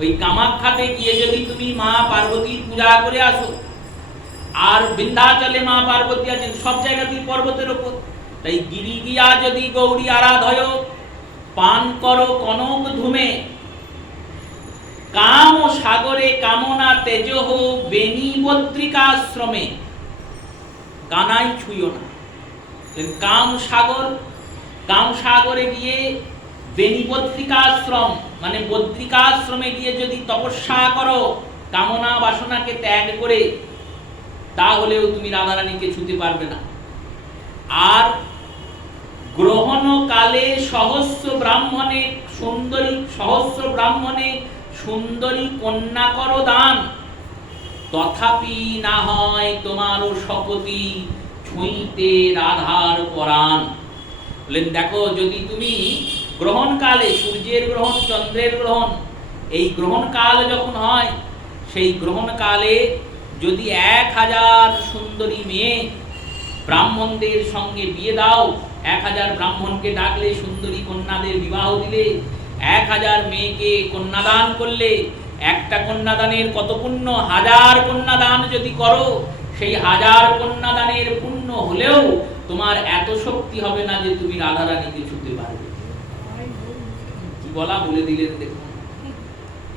ওই কামাখ্যাতে গিয়ে যদি তুমি মা পার্বতীর পূজা করে আসো, আর বিন্ধ্যাচলে মা পার্বতী আছেন, সব জায়গাতেই পর্বতের উপর। তাই গিরি গিয়া যদি গৌরী আরাধয় পান করো কনক ধুমে। কাম সাগরে কামনা তেজহ বেনি বদ্রিকাশ্রমে। কানাই ছুঁয়ো না। কাম সাগর, কাম সাগরে গিয়ে বেনি বদ্রিকাশ্রম মানে বদ্রিকাশ্রমে গিয়ে যদি তপস্যা করো কামনা বাসনাকে ত্যাগ করে, তাহলেও তুমি রাধারানীকে ছুঁতে পারবে না। আর গ্রহণ কালে সহস্র ব্রাহ্মণে সুন্দরী, সহস্র ব্রাহ্মণে সুন্দরী কন্যা করো দান, তথাপি না হয় তোমারও শপথি ছুঁইতে রাধার পরাণ। বলেন দেখো, যদি তুমি গ্রহণ কালে, সূর্যের গ্রহণ, চন্দ্রের গ্রহণ, এই গ্রহণ কাল যখন হয়, সেই গ্রহণ কালে যদি 1000 সুন্দরী মেয়ে ব্রাহ্মণদের সঙ্গে বিয়ে দাও, 1000 ব্রাহ্মণকে ডাকলে, সুন্দরী কন্যাদের বিবাহ দিলে, 1000 মেয়েকে কন্যাদান করলে, একটা কন্যাদানের কত পুণ্য? 1000 কন্যাদান যদি করো, সেই 1000 কন্যাদানের পুণ্য হলেও তোমার এত শক্তি হবে না যে তুমি রাধারানীকে ছুঁতে পারবে। কি বলা বলে দিলেন দেখুন।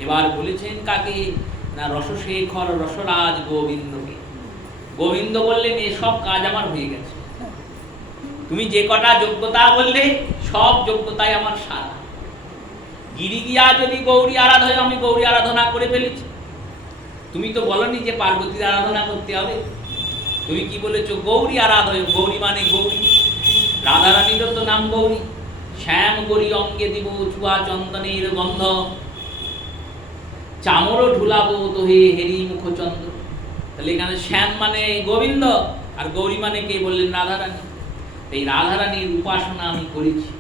এবার বলেছেন কাকে? না রসশেখর রসরাজ গোবিন্দকে। গোবিন্দ বললেন এসব কাজ আমার হয়ে গেছে, তুমি যে কটা যোগ্যতা বললে সব যোগ্যতাই আমার সারা। গিরি গিয়া যদি গৌরী আরাধনা, আমি গৌরী আরাধনা করে ফেলেছি। তুমি তো বলনি যে পার্বতীর আরাধনা করতে হবে, তুমি কি বলেছো? গৌরী আরাধনা। গৌরী মানে গৌরী, রাধারানীরও তো নাম গৌরী। শ্যাম গৌরী অঙ্গে দিব চুয়া চন্দনের গন্ধ, চামরও ঢুলাবো তোহে হেরি মুখচন্দ্র। তাহলে এখানে শ্যাম মানে গোবিন্দ, আর গৌরী মানে কে? বললেন রাধারানী। এই রাধারানীর উপাসনা আমি করেছি,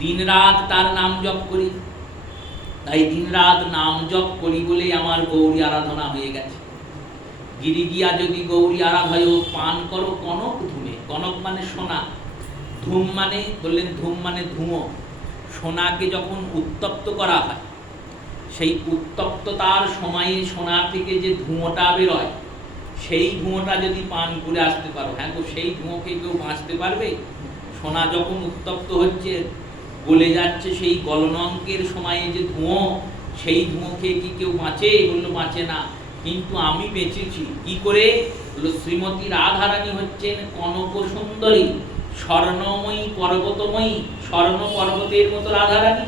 দিন রাত তার নাম জপ করি। তাই দিন রাত নাম জপ করি বলে আমার গৌরী আরাধনা হয়ে গেছে। গিরি গিয়া যদি গৌরী আরাধয় পান করো কনক ধুমে। কনক মানে সোনা, ধূম মানে, বললেন ধূম মানে ধুমো। সোনাকে যখন উত্তপ্ত করা হয়, সেই উত্তপ্ততার সময়ে সোনা থেকে যে ধুঁয়োটা বেরোয়, সেই ধুঁয়োটা যদি পান করে আসতে পারো, হ্যাঁ তো সেই ধুঁয়োকে কেউ বাঁচতে পারবে? সোনা যখন উত্তপ্ত হচ্ছে, গলে যাচ্ছে, সেই গলনাঙ্কের সময়ে যে ধুঁয়ো, সেই ধুঁয়ো খেয়ে কি কেউ বাঁচে? বললো বাঁচে না। কিন্তু আমি বেঁচেছি। কি করে? বললো শ্রীমতী রাধারানী হচ্ছেন কনক সুন্দরী, স্বর্ণময়ী, পর্বতময়ী, স্বর্ণ পর্বতের মতো রাধারানী।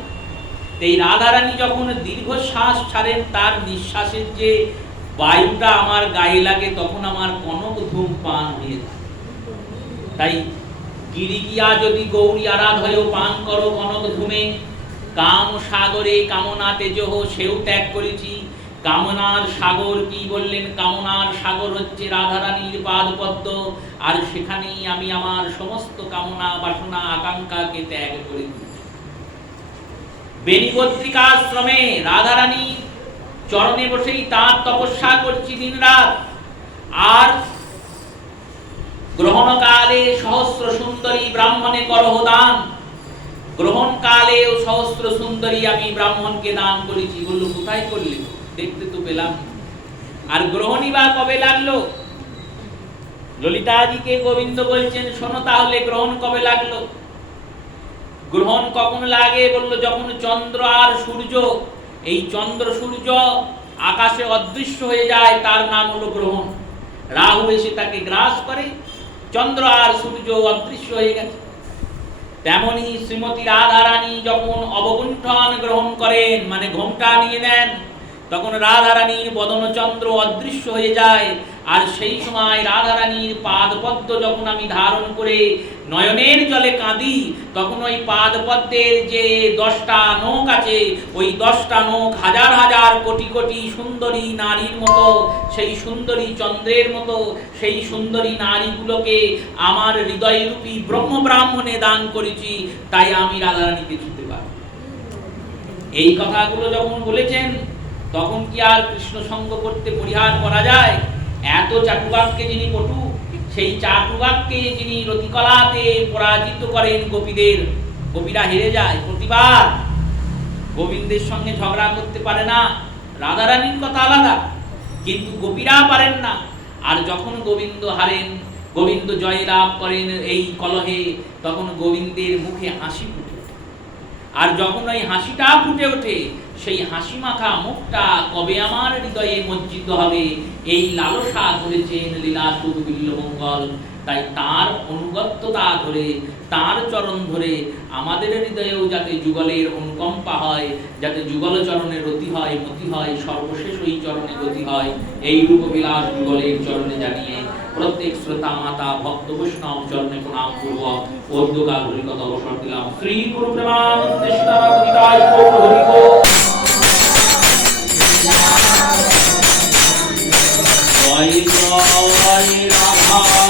এই রাধারানী যখন দীর্ঘশ্বাস ছাড়েন, তার নিঃশ্বাসের যে বায়ুটা আমার গায়ে লাগে, তখন আমার কনক ধূম পান হয়ে যায়। তাই গিরি গিয়া যদি গৌরী আরাধয় পান করো কনক ধূমে। কাম সাগরে কামনা তেজহ, সেও ত্যাগ করেছি। কামনার সাগর কি? বললেন কামনার সাগর হচ্ছে রাধারানীর পাদপদ্ম, আর সেখানেই আমি আমার সমস্ত কামনা বাসনা আকাঙ্ক্ষাকে ত্যাগ করে দিই। বেনিবদ্রিকাশ্রমে রাধারানী চরণে বসেই তার তপস্যা করছি দিন রাত। আর গ্রহণ কালে সহস্র সুন্দরী ব্রাহ্মণে করহ দান। গ্রহণ কালে সহস্র সুন্দরী আমি ব্রাহ্মণকে দান করেছি। বলল কোথায় করলি? দেখতে তো পেলাম। আর গ্রহণই বা কবে লাগলো? ললিতাজিকে গোবিন্দ বলছেন শোনো তাহলে গ্রহণ কবে লাগলো। গ্রহণ কখন লাগে? বলল যখন চন্দ্র আর সূর্য, এই চন্দ্র সূর্য আকাশে অদৃশ্য হয়ে যায়, তার নাম হলো গ্রহণ। রাহু এসে তাকে গ্রাস করে, চন্দ্র আর সূর্য অদৃশ্য হয়ে গেছে। তেমনি শ্রীমতী রাধারানী যখন অবগুণ্ঠন গ্রহণ করেন, মানে ঘোমটা নিয়ে নেন, তখন রাধারানীর বদন চন্দ্র অদৃশ্য হয়ে যায়। আর সেই সময় রাধারানীর পাদপদ্ম যখন আমি ধারণ করে নয়নের জলে কাঁদি, তখন ওই পাদপদ্মের যে 10টা নখ আছে, ওই 10টা নখ হাজার হাজার কোটি কোটি সুন্দরী নারীর মতো, সেই সুন্দরী চন্দ্রের মতো সেই সুন্দরী নারীগুলোকে আমার হৃদয়রূপী ব্রহ্ম ব্রাহ্মণে দান করেছি, তাই আমি রাধারানীকে ছুতে পারি। এই কথাগুলো যখন বলেছেন, তখন কি আর কৃষ্ণ সঙ্গ করতে পরিহার করা যায়? এত চাটুবাক্যে যিনি পটু, সেই চাটুবাক্যে যিনি রতিকলাতে পরাজিত করেন গোপীদের, গোপীরা হেরে যায় প্রতিবার, গোবিন্দের সঙ্গে ঝগড়া করতে পারে না। রাধারানীর কথা আলাদা, কিন্তু গোপীরা পারেন না। আর যখন গোবিন্দ হারেন, গোবিন্দ জয় লাভ করেন এই কলহে, তখন গোবিন্দের মুখে হাসি ফুটে। আর যখন ওই হাসিটা ফুটে ওঠে, সেই হাসি মাখা মুখটা কবে আমার হৃদয়ে মজ্জিত হবে, এই লালসা ধরেছেন লীলাসুখ বিল্লমঙ্গল। তাই তার অনুগত্যতা ধরে, তার চরণ ধরে আমাদের হৃদয়েও যাতে যুগলের অনুকম্পা হয়, যাতে যুগল চরণে রতি হয়, মতি হয়, সর্বশেষ ওই চরণে গতি হয়, এই রূপবিলাস যুগলের চরণে জানিয়ে প্রত্যেক শ্রোতা মাতা ভক্ত বৈষ্ণব চরণে প্রণাম পূর্বক অর্ধকাল হরিকথা অবসর দিলাম। শ্রী গুরু প্রেমানন্দে সীতারাম হরি বল। জয় জয় রাধা।